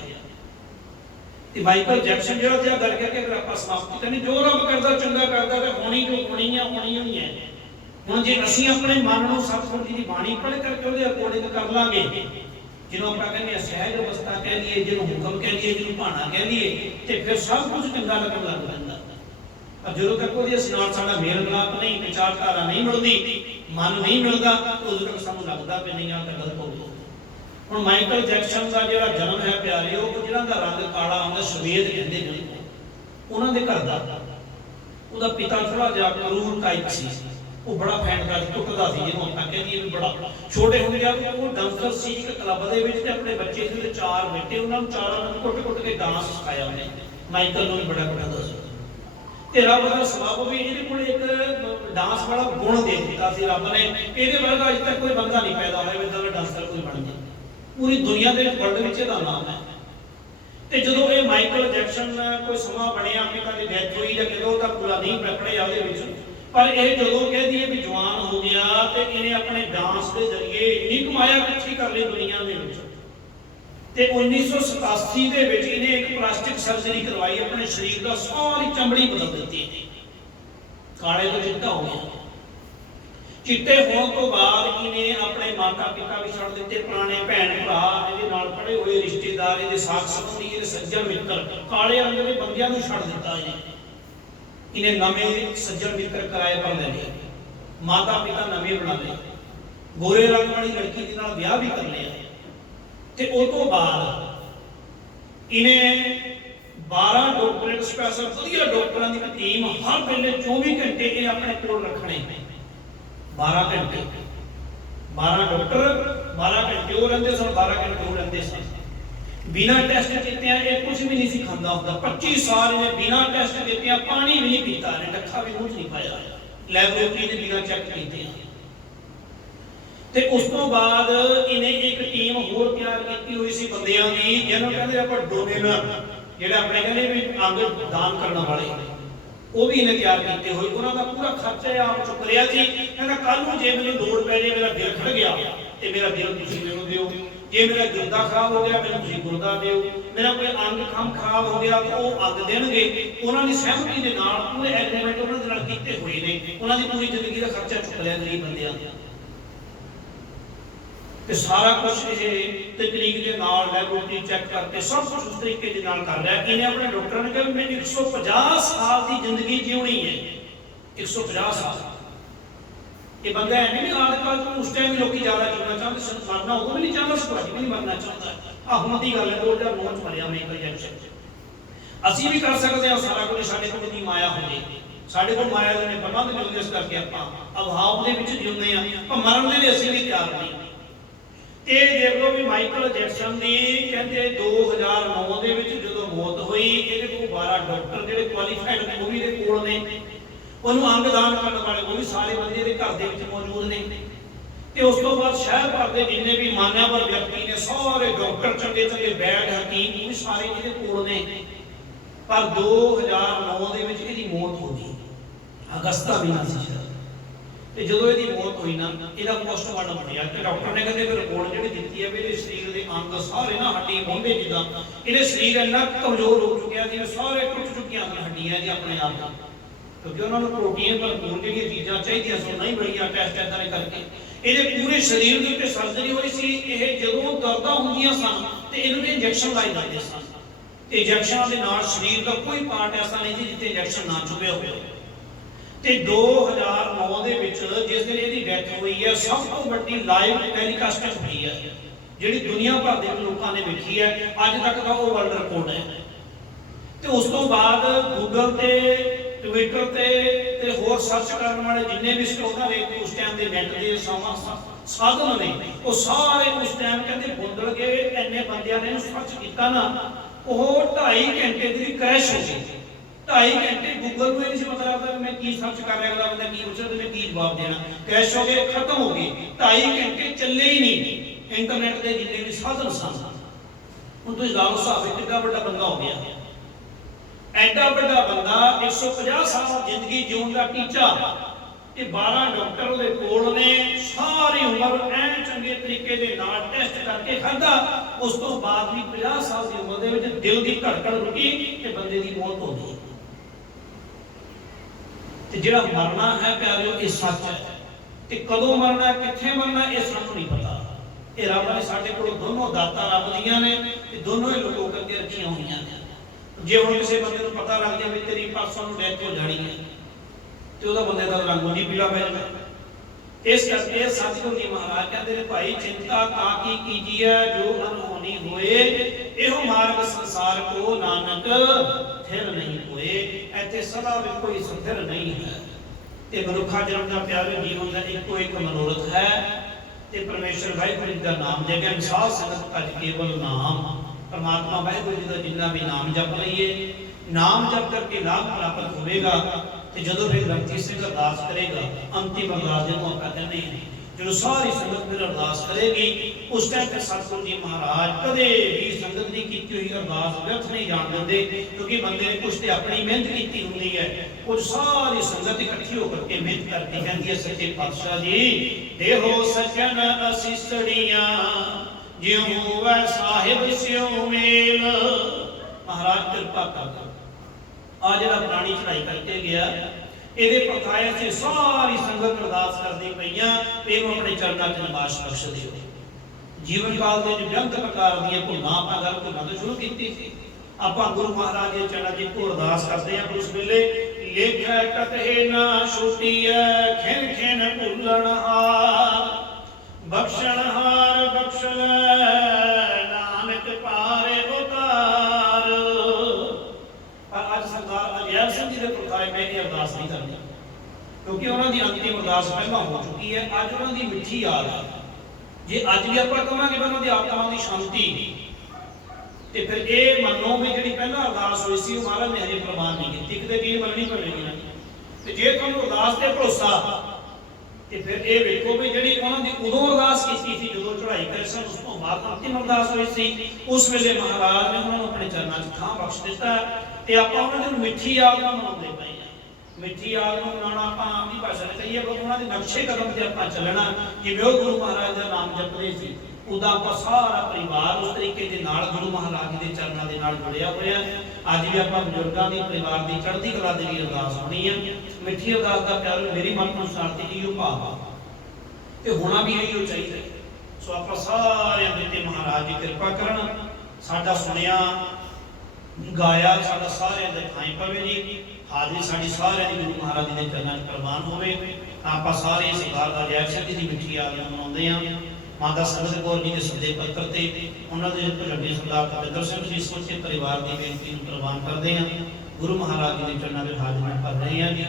ते माइकल जैक्सन जिहड़ा ते गल करके अगर आपां समाप्त करनी, जो रब करदा चंगा करदा ते होनी जो होनी होनी है। हुण जे असीं अपने मन नूं सतगुरू जी दी बाणी पढ़ करके उहदे अकॉर्डिंग कर लांगे, जिन्हों आप कहने सहज अवस्था कह दिए, जिन्हों हुक्म कह दिए, जिन्हों भाना कह दिए, तो फिर सब कुछ चंगा लगन लग पैंदा। पर जो तक वो साडा मेल मिलाप नहीं, विचारधारा नहीं मिलती, मन नहीं मिलता, उदों तक सानूं लगदा भी नहीं आ तां गलत हो गया। हुण माइकल जैक्सन का जिहड़ा जन्म है प्यारे, वो जिन्हां दा रंग काला आउंदा सफेद कहंदे ने, उन्हां दे घर दा उहदा पिता थोड़ा जिहा क्रूर टाइप सी, ਉਹ ਬੜਾ ਫੈਂਟਦਾ ਸੀ, ਟੁੱਟਦਾ ਸੀ, ਜਿਹਨੂੰ ਆਪਾਂ ਕਹਿੰਦੇ ਵੀ ਬੜਾ ਛੋਟੇ ਹੁੰਦੇ ਆ ਉਹ ਡਾਂਸਰ ਸੀ ਇੱਕ ਕਲੱਬ ਦੇ ਵਿੱਚ, ਤੇ ਆਪਣੇ ਬੱਚੇ ਸੀ 4 ਬੇਟੇ, ਉਹਨਾਂ ਨੂੰ ਚਾਰਾਂ ਨੂੰ ਕੁੱਟ-ਕੁੱਟ ਕੇ ਡਾਂਸ ਸਿਖਾਇਆ ਉਹਨੇ। ਮਾਈਕਲ ਨੂੰ ਵੀ ਬੜਾ ਪੜਾਉਂਦਾ ਸੀ, ਤੇ ਰੱਬ ਦਾ ਸਬਬ ਵੀ ਇਹਦੇ ਕੋਲ ਇੱਕ ਡਾਂਸ ਵਾਲਾ ਗੁਣ ਦੇ ਦਿੱਤਾ ਸੀ ਰੱਬ ਨੇ। ਇਹਦੇ ਵਰਗਾ ਅਜੇ ਤੱਕ ਕੋਈ ਬੰਦਾ ਨਹੀਂ ਪੈਦਾ ਹੋਇਆ ਜਿੱਦਾਂ ਦਾ ਡਾਂਸਰ ਕੋਈ ਬਣ ਗਿਆ ਪੂਰੀ ਦੁਨੀਆ ਦੇ ਵਿੱਚ, ਵਰਲਡ ਵਿੱਚ ਇਹਦਾ ਨਾਮ ਹੈ। ਤੇ ਜਦੋਂ ਇਹ ਮਾਈਕਲ ਜੈਕਸਨ ਕੋਈ ਸਮਾਂ ਬਣਿਆ, ਪਿਤਾ ਦੀ ਡੈਥ ਹੋਈ ਜਾਂ ਕਿਦੋਂ ਤਾਂ ਪੂਰਾ ਨਹੀਂ ਪੜਿਆ ਉਹਦੇ ਵਿੱਚ, ਪਰ ਇਹ ਜਦੋਂ ਕਹਿ ਦਈਏ ਵੀ ਜਵਾਨ ਹੋ ਗਿਆ ਤੇ ਇਹਨੇ ਆਪਣੇ ਡਾਂਸ ਦੇ ਜ਼ਰੀਏ ਇੰਨੀ ਕਮਾਇਆ ਇਕੱਠੀ ਕਰ ਲਈ ਦੁਨੀਆ ਦੇ ਵਿੱਚ। ਤੇ 1987 ਦੇ ਵਿੱਚ ਇਹਨੇ ਇੱਕ ਪਲਾਸਟਿਕ ਸਰਜਰੀ ਕਰਵਾਈ, ਆਪਣੇ ਸਰੀਰ ਦਾ ਸਾਰੀ ਚਮੜੀ ਬਦਲ ਦਿੱਤੀ, ਕਾਲੇ ਤੋਂ ਚਿੱਟਾ ਹੋ ਗਿਆ। ਚਿੱਟੇ ਹੋਣ ਤੋਂ ਬਾਅਦ ਇਹਨੇ ਆਪਣੇ ਮਾਤਾ ਪਿਤਾ ਵੀ ਛੱਡ ਦਿੱਤੇ, ਪੁਰਾਣੇ ਭੈਣ ਭਰਾ, ਇਹਦੇ ਨਾਲ ਪੜ੍ਹੇ ਹੋਏ ਰਿਸ਼ਤੇਦਾਰ, ਇਹਦੇ ਸਾਥ ਸੰਬੰਧੀ, ਇਹਦੇ ਸੱਜਣ ਮਿੱਤਰ, ਕਾਲੇ ਰੰਗ ਦੇ ਬੰਦਿਆਂ ਨੂੰ ਛੱਡ ਦਿੱਤਾ ਇਹਨੇ ਨਵੇਂ ਸੱਜਣ ਮਿੱਤਰ ਕਿਰਾਏ ਪਰ ਲੈ ਲਏ, ਮਾਤਾ ਪਿਤਾ ਨਵੇਂ ਬਣਾ ਲਏ, ਗੋਰੇ ਰੰਗ ਵਾਲੀ ਲੜਕੀ ਦੇ ਨਾਲ ਵਿਆਹ ਵੀ ਕਰ ਲਿਆ। ਤੇ ਉਸ ਤੋਂ ਬਾਅਦ ਇਹਨੇ 12 ਡਾਕਟਰੇਟ ਸਪੈਸ਼ਲ ਵਧੀਆ ਡਾਕਟਰਾਂ ਦੀ ਟੀਮ ਹਰ ਵੇਲੇ 24 ਘੰਟੇ ਇਹ ਆਪਣੇ ਕੋਲ ਰੱਖਣੇ। 12 ਘੰਟੇ 12 ਡਾਕਟਰ 12 ਘੰਟੇ ਉਹ ਰਹਿੰਦੇ ਸਨ, 12 ਘੰਟੇ ਉਹ ਰਹਿੰਦੇ ਸਨ। ਬਿਨਾਂ ਟੈਸਟ ਕੀਤਿਆਂ ਇਹ ਕੁਝ ਵੀ ਨਹੀਂ ਸੀ ਖਾਂਦਾ ਹੁੰਦਾ। 25 ਸਾਲ ਇਹਨੇ ਬਿਨਾਂ ਟੈਸਟ ਕੀਤਿਆਂ ਪਾਣੀ ਵੀ ਨਹੀਂ ਪੀਤਾ, ਇਹਨੇ ਡੱਖਾ ਵੀ ਮੂੰਹ 'ਚ ਨਹੀਂ ਪਾਇਆ, ਲੈਬੋਰੇਟਰੀ ਦੇ ਬਿਨਾਂ ਚੈੱਕ ਕੀਤੇ। ਤੇ ਉਸ ਤੋਂ ਬਾਅਦ ਇਹਨੇ ਇੱਕ ਟੀਮ ਹੋਰ ਤਿਆਰ ਕੀਤੀ ਹੋਈ ਸੀ ਬੰਦਿਆਂ ਦੀ, ਜਿਹਨੂੰ ਕਹਿੰਦੇ ਆਪਾਂ ਡੋਨੇਟਰ, ਜਿਹੜਾ ਆਪਣੇ ਕਹਿੰਦੇ ਵੀ ਅੰਗ ਦਾਨ ਕਰਨ ਵਾਲੇ, ਉਹ ਵੀ ਇਹਨੇ ਤਿਆਰ ਕੀਤੇ ਹੋਏ। ਉਹਨਾਂ ਦਾ ਪੂਰਾ ਖਰਚਾ ਆਪ ਚੁੱਕ ਰਿਹਾ ਸੀ। ਕਹਿੰਦਾ ਕੱਲ ਨੂੰ ਜੇ ਮੈਨੂੰ ਲੋੜ ਪੈ ਜੇ, ਮੇਰਾ ਦਿਲ ਖੜ ਗਿਆ ਤੇ ਮੇਰਾ ਦਿਲ ਤੁਸੀਂ ਮੈਨੂੰ ਦਿਓ, ਜੇ ਮੇਰਾ ਗੁਰਦਾ ਖਰਾਬ ਹੋ ਗਿਆ ਮੈਨੂੰ ਤੁਸੀਂ ਗੁਰਦਾ ਦਿਓ, ਮੇਰਾ ਕੋਈ ਅੰਗ ਖਰਾਬ ਹੋ ਗਿਆ ਤਾਂ ਉਹ ਅੰਗ ਦੇਣਗੇ। ਉਹਨਾਂ ਦੀ ਸਹਿਮਤੀ ਦੇ ਨਾਲ ਪੂਰੇ ਐਗਰੀਮੈਂਟ ਉਹਨਾਂ ਦੇ ਨਾਲ ਕੀਤੇ ਹੋਏ ਨੇ, ਉਹਨਾਂ ਦੀ ਪੂਰੀ ਜ਼ਿੰਦਗੀ ਦਾ ਖਰਚਾ ਚੁੱਕ ਲਿਆ ਗਰੀਬ ਬੰਦਿਆਂ ਦਾ। ਤੇ ਸਾਰਾ ਕੁਝ ਇਹ ਤਕਨੀਕ ਦੇ ਨਾਲ ਲੈਬੋਰੇਟਰੀ ਚੈੱਕ ਕਰਕੇ ਸਭ ਕੁਝ ਉਸ ਤਰੀਕੇ ਦੇ ਨਾਲ ਕਰ ਰਿਹਾ। ਇਹਨੇ ਆਪਣੇ ਡਾਕਟਰ ਨੇ ਕਿਹਾ ਵੀ ਮੈਂ 150 ਸਾਲ ਦੀ ਜ਼ਿੰਦਗੀ ਜਿਉਣੀ ਹੈ, 150 ਸਾਲ। ਇਹ ਬੰਦਾ ਹੈ ਨਹੀਂ ਆਜ ਕੱਲ ਉਸ ਟਾਈਮ ਵੀ ਲੋਕੀ ਜ਼ਿਆਦਾ ਜੀਣਾ ਚਾਹੁੰਦੇ ਸਨ, ਮਰਨਾ ਉਦੋਂ ਵੀ ਨਹੀਂ ਚਾਹੁੰਦਾ ਸੀ, ਅੱਜ ਵੀ ਨਹੀਂ ਮਰਨਾ ਚਾਹੁੰਦਾ। ਆਹ ਹੁਣ ਦੀ ਗੱਲ ਹੈ, 2009 ਚ ਮਰਿਆ ਮਾਈਕਲ ਜੈਕਸਨ। ਅਸੀਂ ਵੀ ਕਰ ਸਕਦੇ ਹਾਂ ਸਾਰਾ ਕੁਝ, ਸਾਡੇ ਕੋਲ ਨਹੀਂ ਮਾਇਆ ਹੋਵੇ, ਸਾਡੇ ਕੋਲ ਮਾਇਆ ਦੇ ਪ੍ਰਬੰਧ ਮਿਲਦੇ, ਇਸ ਕਰਕੇ ਆਪਾਂ ਅਭਾਵ ਦੇ ਵਿੱਚ ਜਿਉਂਦੇ ਆ, ਪਰ ਮਰਨ ਦੇ ਲਈ ਅਸੀਂ ਵੀ ਤਿਆਰ ਨਹੀਂ। ਇਹ ਦੇਖ ਲਓ ਵੀ ਮਾਈਕਲ ਜੈਕਸਨ ਦੀ ਕਹਿੰਦੇ 2009 ਦੇ ਵਿੱਚ ਜਦੋਂ ਮੌਤ ਹੋਈ, ਇਹਦੇ ਕੋਲ 12 ਡਾਕਟਰ ਜਿਹੜੇ ਕੁਆਲੀਫਾਈਡ ਉਹ ਵੀ ਇਹਦੇ ਕੋਲ ਨੇ, ਉਹਨੂੰ ਅੰਗ ਦਾਨ ਕਰਨ ਵਾਲੇ ਉਹ ਵੀ ਸਾਰੇ ਬੰਦੇ ਦੇ ਘਰ ਦੇ ਵਿੱਚ ਮੌਜੂਦ ਨੇ। ਤੇ ਉਸ ਤੋਂ ਬਾਅਦ ਸ਼ਹਿਰ ਭਰ ਦੇ ਜਿੰਨੇ ਵੀ ਮਾਨਵਰ ਵਿਅਕਤੀ ਨੇ, ਸਾਰੇ ਡਾਕਟਰ ਚੰਗੇ ਚੰਗੇ ਬੈਡ ਹਕੀਮ ਉਹ ਵੀ ਸਾਰੇ ਇਹਦੇ ਕੋਲ ਨੇ। ਪਰ 2009 ਦੇ ਵਿੱਚ ਇਹਦੀ ਮੌਤ ਹੋ ਗਈ, ਅਗਸਤਾ ਮਹੀਨਾ ਸੀ। ਤੇ ਜਦੋਂ ਇਹਦੀ ਮੌਤ ਹੋਈ ਨਾ, ਇਹਦਾ ਪੋਸਟਮਾਰਟਮ ਹੋਇਆ ਤੇ ਡਾਕਟਰ ਨੇ ਕਹਿੰਦੇ ਵੀ ਰਿਪੋਰਟ ਜਿਹੜੀ ਦਿੱਤੀ ਹੈ ਵੀ ਇਹਦੇ ਸਰੀਰ ਦੇ ਅੰਗ ਸਾਰੇ ਨਾ ਹੱਡੀ ਮੋਢੇ ਜਿੱਦਾਂ ਇਹਦੇ ਸਰੀਰ ਇੰਨਾ ਕਮਜ਼ੋਰ ਹੋ ਚੁੱਕਿਆ ਸੀ, ਸਾਰੇ ਟੁੱਟ ਚੁੱਕੀਆਂ ਹਨ ਹੱਡੀਆਂ ਜੀ ਆਪਣੇ ਆਪ ਦਾ, ਕਿਉਂਕਿ ਉਹਨਾਂ ਨੂੰ ਪ੍ਰੋਟੀਨ ਭਰਪੂਰ ਜਿਹੜੀਆਂ ਚੀਜ਼ਾਂ ਚਾਹੀਦੀਆਂ ਸੋ ਨਹੀਂ ਮਿਲੀਆਂ ਟੈਸਟ ਇਦਾਂ ਦੇ ਕਰਕੇ। ਇਹਦੇ ਪੂਰੇ ਸਰੀਰ ਦੇ ਉੱਤੇ ਸਰਜਰੀ ਹੋਈ ਸੀ। ਇਹ ਜਦੋਂ ਦਰਦਾਂ ਹੁੰਦੀਆਂ ਸਨ ਤੇ ਇਹਨੂੰ ਇੰਜੈਕਸ਼ਨ ਲਾਏ ਜਾਂਦੇ ਸਨ, ਤੇ ਇੰਜੈਕਸ਼ਨਾਂ ਦੇ ਨਾਲ ਸਰੀਰ ਦਾ ਕੋਈ ਪਾਰਟ ਐਸਾ ਨਹੀਂ ਸੀ ਜਿੱਥੇ ਇੰਜੈਕਸ਼ਨ ਨਾ ਚੁਭਿਆ ਹੋਵੇ। ਤੇ 2009 ਦੇ ਵਿੱਚ ਜਿਸ ਦਿਨ ਇਹਦੀ ਡੈਥ ਹੋਈ ਹੈ, ਸਭ ਤੋਂ ਵੱਡੀ ਲਾਈਵ ਟੈਲੀਕਾਸਟ ਹੋਈ ਹੈ ਜਿਹੜੀ ਦੁਨੀਆ ਭਰ ਦੇ ਲੋਕਾਂ ਨੇ ਵੇਖੀ ਹੈ, ਅੱਜ ਤੱਕ ਦਾ ਉਹ ਵਰਲਡ ਰਿਕਾਰਡ ਹੈ। ਤੇ ਉਸ ਤੋਂ ਬਾਅਦ ਗੂਗਲ ਤੇ ਟਵਿੱਟਰ ਤੇ ਹੋਰ ਸਰਚ ਕਰਨ ਵਾਲੇ ਜਿੰਨੇ ਵੀ ਉਹਨਾਂ ਦੇ ਉਸ ਟਾਈਮ ਦੇ ਨੈਟ ਦੇ ਸਾਧਨ ਨੇ, ਉਹ ਸਾਰੇ ਉਸ ਟਾਈਮ ਕਹਿੰਦੇ ਬੁੰਦਲ ਗਏ। ਇੰਨੇ ਬੰਦਿਆਂ ਨੇ ਇਹਨੂੰ ਸਰਚ ਕੀਤਾ ਨਾ, ਉਹ 2.5 ਘੰਟੇ ਦੀ ਕ੍ਰੈਸ਼ ਹੋ ਗਈ। 2.5 ਘੰਟੇ ਗੂਗਲ ਨੂੰ ਇਹ ਨਹੀਂ ਸੀ ਪਤਾ ਲੱਗਦਾ ਕਿ ਮੈਂ ਕੀ ਸਰਚ ਕਰ ਰਿਹਾ, ਅਗਲਾ ਬੰਦਾ ਕੀ ਪੁੱਛਿਆ ਤੇ ਮੈਂ ਕੀ ਜਵਾਬ ਦੇਣਾ। ਕ੍ਰੈਸ਼ ਹੋ ਗਏ, ਖਤਮ ਹੋ ਗਏ। 2.5 ਘੰਟੇ ਚੱਲੇ ਹੀ ਨਹੀਂ ਇੰਟਰਨੈਟ ਦੇ ਜਿੰਨੇ ਵੀ ਸਾਧਨ ਸਨ। ਹੁਣ ਤੁਸੀਂ ਲਾ ਲਓ ਹਿਸਾਬ, ਕਿੰਨਾ ਵੱਡਾ ਬੰਦਾ ਹੋ ਗਿਆ। ਐਡਾ ਵੱਡਾ ਬੰਦਾ 150 ਸਾਲ ਜ਼ਿੰਦਗੀ ਜਿਉਣ ਦਾ ਟੀਚਾ, ਇਹ 12 ਡਾਕਟਰ ਉਹਦੇ ਕੋਲ ਨੇ, ਸਾਰੀ ਉਮਰ ਐ ਚੰਗੇ ਤਰੀਕੇ ਦੇ ਨਾਲ ਟੈਸਟ ਕਰਕੇ ਖਾਧਾ। ਉਸ ਤੋਂ ਬਾਅਦ ਵੀ 50 ਸਾਲ ਦੀ ਉਮਰ ਦੇ ਵਿੱਚ ਦਿਲ ਦੀ ਧੜਕਣ ਰੁਕੀ ਤੇ ਬੰਦੇ ਦੀ ਮੌਤ ਹੋ ਗਈ। ਤੇ ਜਿਹੜਾ ਮਰਨਾ ਹੈ ਪਿਆਰਿਓ, ਇਹ ਸੱਚ ਹੈ। ਤੇ ਕਦੋਂ ਮਰਨਾ, ਕਿੱਥੇ ਮਰਨਾ, ਇਹ ਸਾਨੂੰ ਨਹੀਂ ਪਤਾ। ਇਹ ਰੱਬ ਨੇ ਸਾਡੇ ਕੋਲ ਦੋਨੋਂ ਦਾਤਾਂ ਰੱਬ ਦੀਆਂ ਨੇ ਤੇ ਦੋਨੋਂ ਹੀ ਲੋਕਾਂ ਕਰਕੇ ਰੱਖੀਆਂ ਹੋਈਆਂ ਨੇ। ਜੇ ਹੁਣ ਕਿਸੇ ਬੰਦੇ ਨੂੰ ਪਤਾ ਲੱਗ ਜਾਵੇ ਤੇਰੀ ਪਰਸੋਂ ਨੂੰ ਡੈਥ ਹੋ ਜਾਣੀ ਹੈ ਤੇ ਉਹਦਾ ਬੰਦੇ ਦਾ ਰੰਗ ਨਹੀਂ ਪੀਲਾ ਪੈ ਜਾਂਦਾ। ਇਸ ਕਰਕੇ ਸਤਿਗੁਰੂ ਜੀ ਮਹਾਰਾਜ ਕਹਿੰਦੇ ਨੇ, ਭਾਈ ਚਿੰਤਾ ਕਾਕੀ ਕੀਜੀਐ ਜੋ ਅਨਹੋਣੀ ਹੋਏ, ਇਹੋ ਮਾਰਗ ਸੰਸਾਰ ਕੋ ਨਾਨਕ ਥਿਰ ਨਹੀਂ ਹੋਏ। ਇੱਥੇ ਸਦਾ ਵੀ ਕੋਈ ਸਥਿਰ ਨਹੀਂ ਹੈ। ਤੇ ਮਨੁੱਖਾ ਜਨਮ ਦਾ ਪਿਆਰੇ ਜੀਵਨ ਦਾ ਇੱਕੋ ਇੱਕ ਮਨੋਰਥ ਹੈ ਤੇ ਪਰਮੇਸ਼ਰ ਵਾਹਿਗੁਰੂ ਜੀ ਦਾ ਨਾਮ ਜਪਿਆ। ਸਾਧ ਸੰਗਤ ਭਜ ਕੇਵਲ ਨਾਮ, परमात्मा वाहिगुरू जी का जिन्ना भी नाम जप लईए, नाम जप करके लाभ प्राप्त होगा। तो जो फिर ग्रंथी सिंह अरदास करेगा, अंतिम अरदास जो आप कहते हैं, जो सारी संगत फिर अरदास करेगी, उस टाइम फिर सतगुरु जी महाराज कदे भी संगत की की हुई अरदास व्यर्थ नहीं जान देंगे, क्योंकि बंदे ने कुछ तो अपनी मेहनत की होंगी है, कुछ सारी संगत इकट्ठी होकर के मेहनत करती कहती है सच्चे पातशाह जी देहो सजन असीसड़ियां जियो होवे साहिब स्यो मेल। महाराज कृपा कर आ जरा प्राणी चढ़ाई करके गया, ਇਹਦੇ ਪਰਖਾਏ से सारी संगत अरदास करदी पईयां ਇਹਨੂੰ ਆਪਣੇ ਚਰਨਾਂ 'ਚ ਨਿਵਾਸ ਬਖਸ਼ ਦਿਓ। ਜੀਵਨ ਕਾਲ ਦੇ ਵਿੱਚ ਬੇਅੰਤ ਪ੍ਰਕਾਰ ਦੀਆਂ ਭੁੱਲਾਂ ਆਪਾਂ ਗੱਲ ਭੁੱਲਾਂ ਤੋਂ ਸ਼ੁਰੂ ਕੀਤੀ ਸੀ। ਆਪਾਂ ਗੁਰੂ ਮਹਾਰਾਜ ਦੇ ਚਰਨਾਂ 'ਚ ਇੱਕੋ ਅਰਦਾਸ ਕਰਦੇ ਹਾਂ ਉਸ ਵੇਲੇ, ਲੇਖੈ ਕਤਹਿ ਨਾ ਛੁਟੀਐ ਖਿਨ ਖਿਨ ਭੁੱਲਣ ਹਾਰ, ਬਖਸ਼ਣ ਹਾਰ ਬਖਸ਼ ਲੈ ਨਾਨਕ ਪਾਰੇ ਉਤਾਰ। ਪਰ ਅੱਜ ਸਰਦਾਰ ਅਜੈਬ ਸਿੰਘ ਜੀ ਦੇ ਪ੍ਰਖਾਏ ਮੈਂ ਇਹ ਅਰਦਾਸ ਨਹੀਂ ਕਰਨੀ, ਕਿਉਂਕਿ ਉਹਨਾਂ ਦੀ ਅੰਤਿਮ ਅਰਦਾਸ ਪਹਿਲਾਂ ਹੋ ਚੁੱਕੀ ਹੈ। ਅੱਜ ਉਹਨਾਂ ਦੀ ਮਿੱਠੀ ਯਾਦ ਹੈ। ਜੇ ਅੱਜ ਵੀ ਆਪਾਂ ਕਹਾਂਗੇ ਉਹਨਾਂ ਦੀ ਆਤਮਾ ਦੀ ਸ਼ਾਂਤੀ, ਤੇ ਫਿਰ ਇਹ ਮੰਨੋ ਵੀ ਜਿਹੜੀ ਪਹਿਲਾਂ ਅਰਦਾਸ ਹੋਈ ਸੀ ਉਹ ਮਹਾਰਾਜ ਨੇ ਹਜੇ ਪ੍ਰਵਾਨ ਨਹੀਂ ਕੀਤੀ, ਕਿਤੇ ਵੀ ਮੰਨਣੀ ਪਵੇਗੀ ਨਾ। ਤੇ ਜੇ ਤੁਹਾਨੂੰ ਅਰਦਾਸ ਤੇ ਭਰੋਸਾ, ਤੇ ਫਿਰ ਇਹ ਵੇਖੋ ਵੀ ਜਿਹੜੀ ਉਹਨਾਂ ਦੀ ਉਦੋਂ ਅਰਦਾਸ ਕੀਤੀ ਸੀ ਜਦੋਂ ਚੜ੍ਹਾਈ ਕਰੀ ਸਨ, ਉਸ ਤੋਂ ਬਾਅਦ ਅੰਤਿਮ ਅਰਦਾਸ ਹੋਈ ਸੀ, ਉਸ ਵੇਲੇ ਮਹਾਰਾਜ ਨੇ ਉਹਨਾਂ ਨੂੰ ਆਪਣੇ ਚਰਨਾਂ 'ਚ ਥਾਂ ਬਖਸ਼ ਦਿੱਤਾ। ਤੇ ਆਪਾਂ ਉਹਨਾਂ ਦੀ ਮਿੱਠੀ ਯਾਦ ਨਾਲ ਮਨਾਉਂਦੇ ਪਏ ਹਾਂ। ਮਿੱਠੀ ਯਾਦ ਨੂੰ ਮਨਾਉਣਾ ਆਪਾਂ ਆਮ ਦੀ ਭਾਸ਼ਾ 'ਚ ਕਹੀਏ, ਪਰ ਉਹਨਾਂ ਦੇ ਨਕਸ਼ੇ ਕਦਮ ਤੇ ਆਪਾਂ ਚੱਲਣਾ, ਜਿਵੇਂ ਉਹ ਗੁਰੂ ਮਹਾਰਾਜ ਦਾ ਨਾਮ ਜਪਦੇ ਸੀ, ਉਦਾਂ ਆਪਾਂ ਸਾਰਾ ਪਰਿਵਾਰ ਉਸ ਤਰੀਕੇ ਦੇ ਨਾਲ ਗੁਰੂ ਮਹਾਰਾਜ ਜੀ ਦੇ ਚਰਨਾਂ ਦੇ ਨਾਲ ਜੁੜਿਆ ਹੋਇਆ। ਅੱਜ ਵੀ ਆਪਾਂ ਬਜ਼ੁਰਗਾਂ ਦੀ ਪਰਿਵਾਰ ਦੀ ਚੜ੍ਹਦੀ ਕਲਾ ਦੇ ਵੀ ਅਰਦਾਸ ਹੋਣੀ ਹੈ। ਮਿੱਠੀ ਅਰਦਾਸ ਦਾ ਪਿਆਰ ਮੇਰੀ ਮਨ ਅਨੁਸਾਰ ਤੇ ਇਹੋ ਭਾਵ ਆ, ਤੇ ਹੋਣਾ ਵੀ ਇਹੋ ਚਾਹੀਦਾ। ਸੋ ਆਪਾਂ ਸਾਰਿਆਂ ਦੇ ਤੇ ਮਹਾਰਾਜ ਜੀ ਕਿਰਪਾ ਕਰਨ, ਸਾਡਾ ਸੁਣਿਆ ਗਾਇਆ ਸਾਡਾ ਸਾਰਿਆਂ ਦੇ ਥਾਂ ਪਵੇ ਜੀ। ਹਾਜ਼ਰੀ ਸਾਡੀ ਸਾਰਿਆਂ ਦੀ ਗੁਰੂ ਮਹਾਰਾਜ ਜੀ ਦੇ ਚਰਨਾਂ 'ਚ ਪ੍ਰਵਾਨ ਹੋਵੇ। ਆਪਾਂ ਸਾਰੇ ਸਰਦਾਰ ਅਜੈਬ ਸਿੰਘ ਜੀ ਦੀ ਮਿੱਠੀ ਯਾਦ ਨੂੰ ਮਨਾਉਂਦੇ ਹਾਂ। ਮਾਤਾ ਸੰਗਤ ਕੌਰ ਜੀ ਦੇ ਸੱਦੇ ਪੱਤਰ ਤੇ ਉਹਨਾਂ ਦੇ ਵੱਡੇ ਸਰਦਾਰ ਕਵਿੰਦਰ ਸਿੰਘ ਜੀ ਸਮੁੱਚੇ ਪਰਿਵਾਰ ਦੀ ਬੇਨਤੀ ਨੂੰ ਪ੍ਰਵਾਨ ਕਰਦੇ ਹਾਂ। ਗੁਰੂ ਮਹਾਰਾਜ ਜੀ ਦੇ ਚਰਨਾਂ ਵਿੱਚ ਹਾਜ਼ਰੀ ਭਰ ਰਹੇ ਹਾਂ ਜੀ।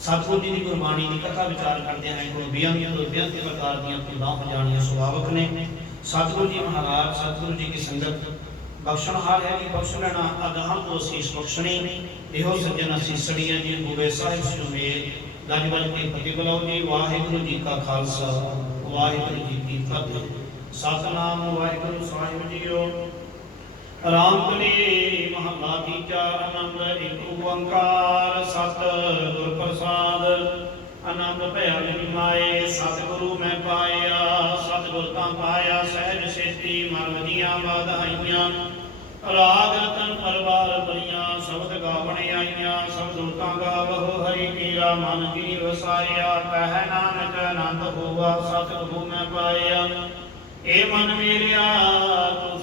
ਸਤਿਗੁਰੂ ਜੀ ਦੀ ਗੁਰਬਾਣੀ ਦੀ ਕਥਾ ਵਿਚਾਰ ਕਰਦੇ ਹਾਂ। ਕੋਈ ਬੇਅੰਤ ਪ੍ਰਕਾਰ ਦੀਆਂ ਭੁੱਲਾਂ ਹੋ ਜਾਣੀਆਂ ਸੁਭਾਵਕ ਨੇ। ਸਤਿਗੁਰੂ ਜੀ ਮਹਾਰਾਜ, ਸਤਿਗੁਰੂ ਜੀ ਦੀ ਸੰਗਤ ਬਖਸ਼ਣਹਾਰ ਹੈ ਜੀ, ਬਖਸ਼ ਲੈਣਾ ਅਗਾਹਾਂ ਤੋਂ ਅਸੀਸ ਬਖਸ਼ਣੀ। ਇਹੋ ਸੱਜਣ ਅਸੀਸੜੀਆਂ ਜੀ ਹੋਵੇ ਸਾਹਿਬ ਸਿਓ ਮੇਲ। ਗੱਜ ਵੱਜ ਕੇ ਫਤਿਹ ਬੁਲਾਓ ਜੀ। ਵਾਹਿਗੁਰੂ ਜੀ ਕਾ ਖਾਲਸਾ, ਵਾਹਿਗੁਰੂ ਜੀ ਕੀ ਫਤਿਹ। ਸਤਿਨਾਮ ਵਾਹਿਗੁਰੂ ਸਾਹਿਬ ਜੀਓ। ਰਾਮ ਕਲੀ ਮਹੱਲਾ ਤੀਜਾ। ਆਨੰਦ ਇੱਕ ਓੰਕਾਰ ਸਤਿਗੁਰ ਪ੍ਰਸਾਦ। ਆਨੰਦ ਭਇਆ ਮਿਲ ਮਾਏ ਸਤਿਗੁਰੂ ਮੈਂ ਪਾਇਆ। ਸਤਿਗੁਰ ਤਾਂ ਪਾਇਆ ਸਹਿਜ ਸੇਤੀ ਮਨ ਵਧੀਆਂ ਵਾਧਾਈਆਂ। ਰਾਗ ਰਤਨ ਪਰਵਾਰ ਬਰੀਆਂ ਸ਼ਬਦ ਗਾਵਣ ਆਈਆਂ। ਸਭ ਸੁਰਤਾਂ ਗਾਵਹੁ ਹਰਿ ਕੀਰਾ ਮਨ ਕੀ ਵਸਾਇਆ। ਕਹਿ ਨਾਨਕ ਆਨੰਦ ਹੋਵਾ ਸਤਿਗੁਰੂ ਮੈਂ ਪਾਇਆ। ਏ ਮਨ ਮੇਰਿਆ ਤੂੰ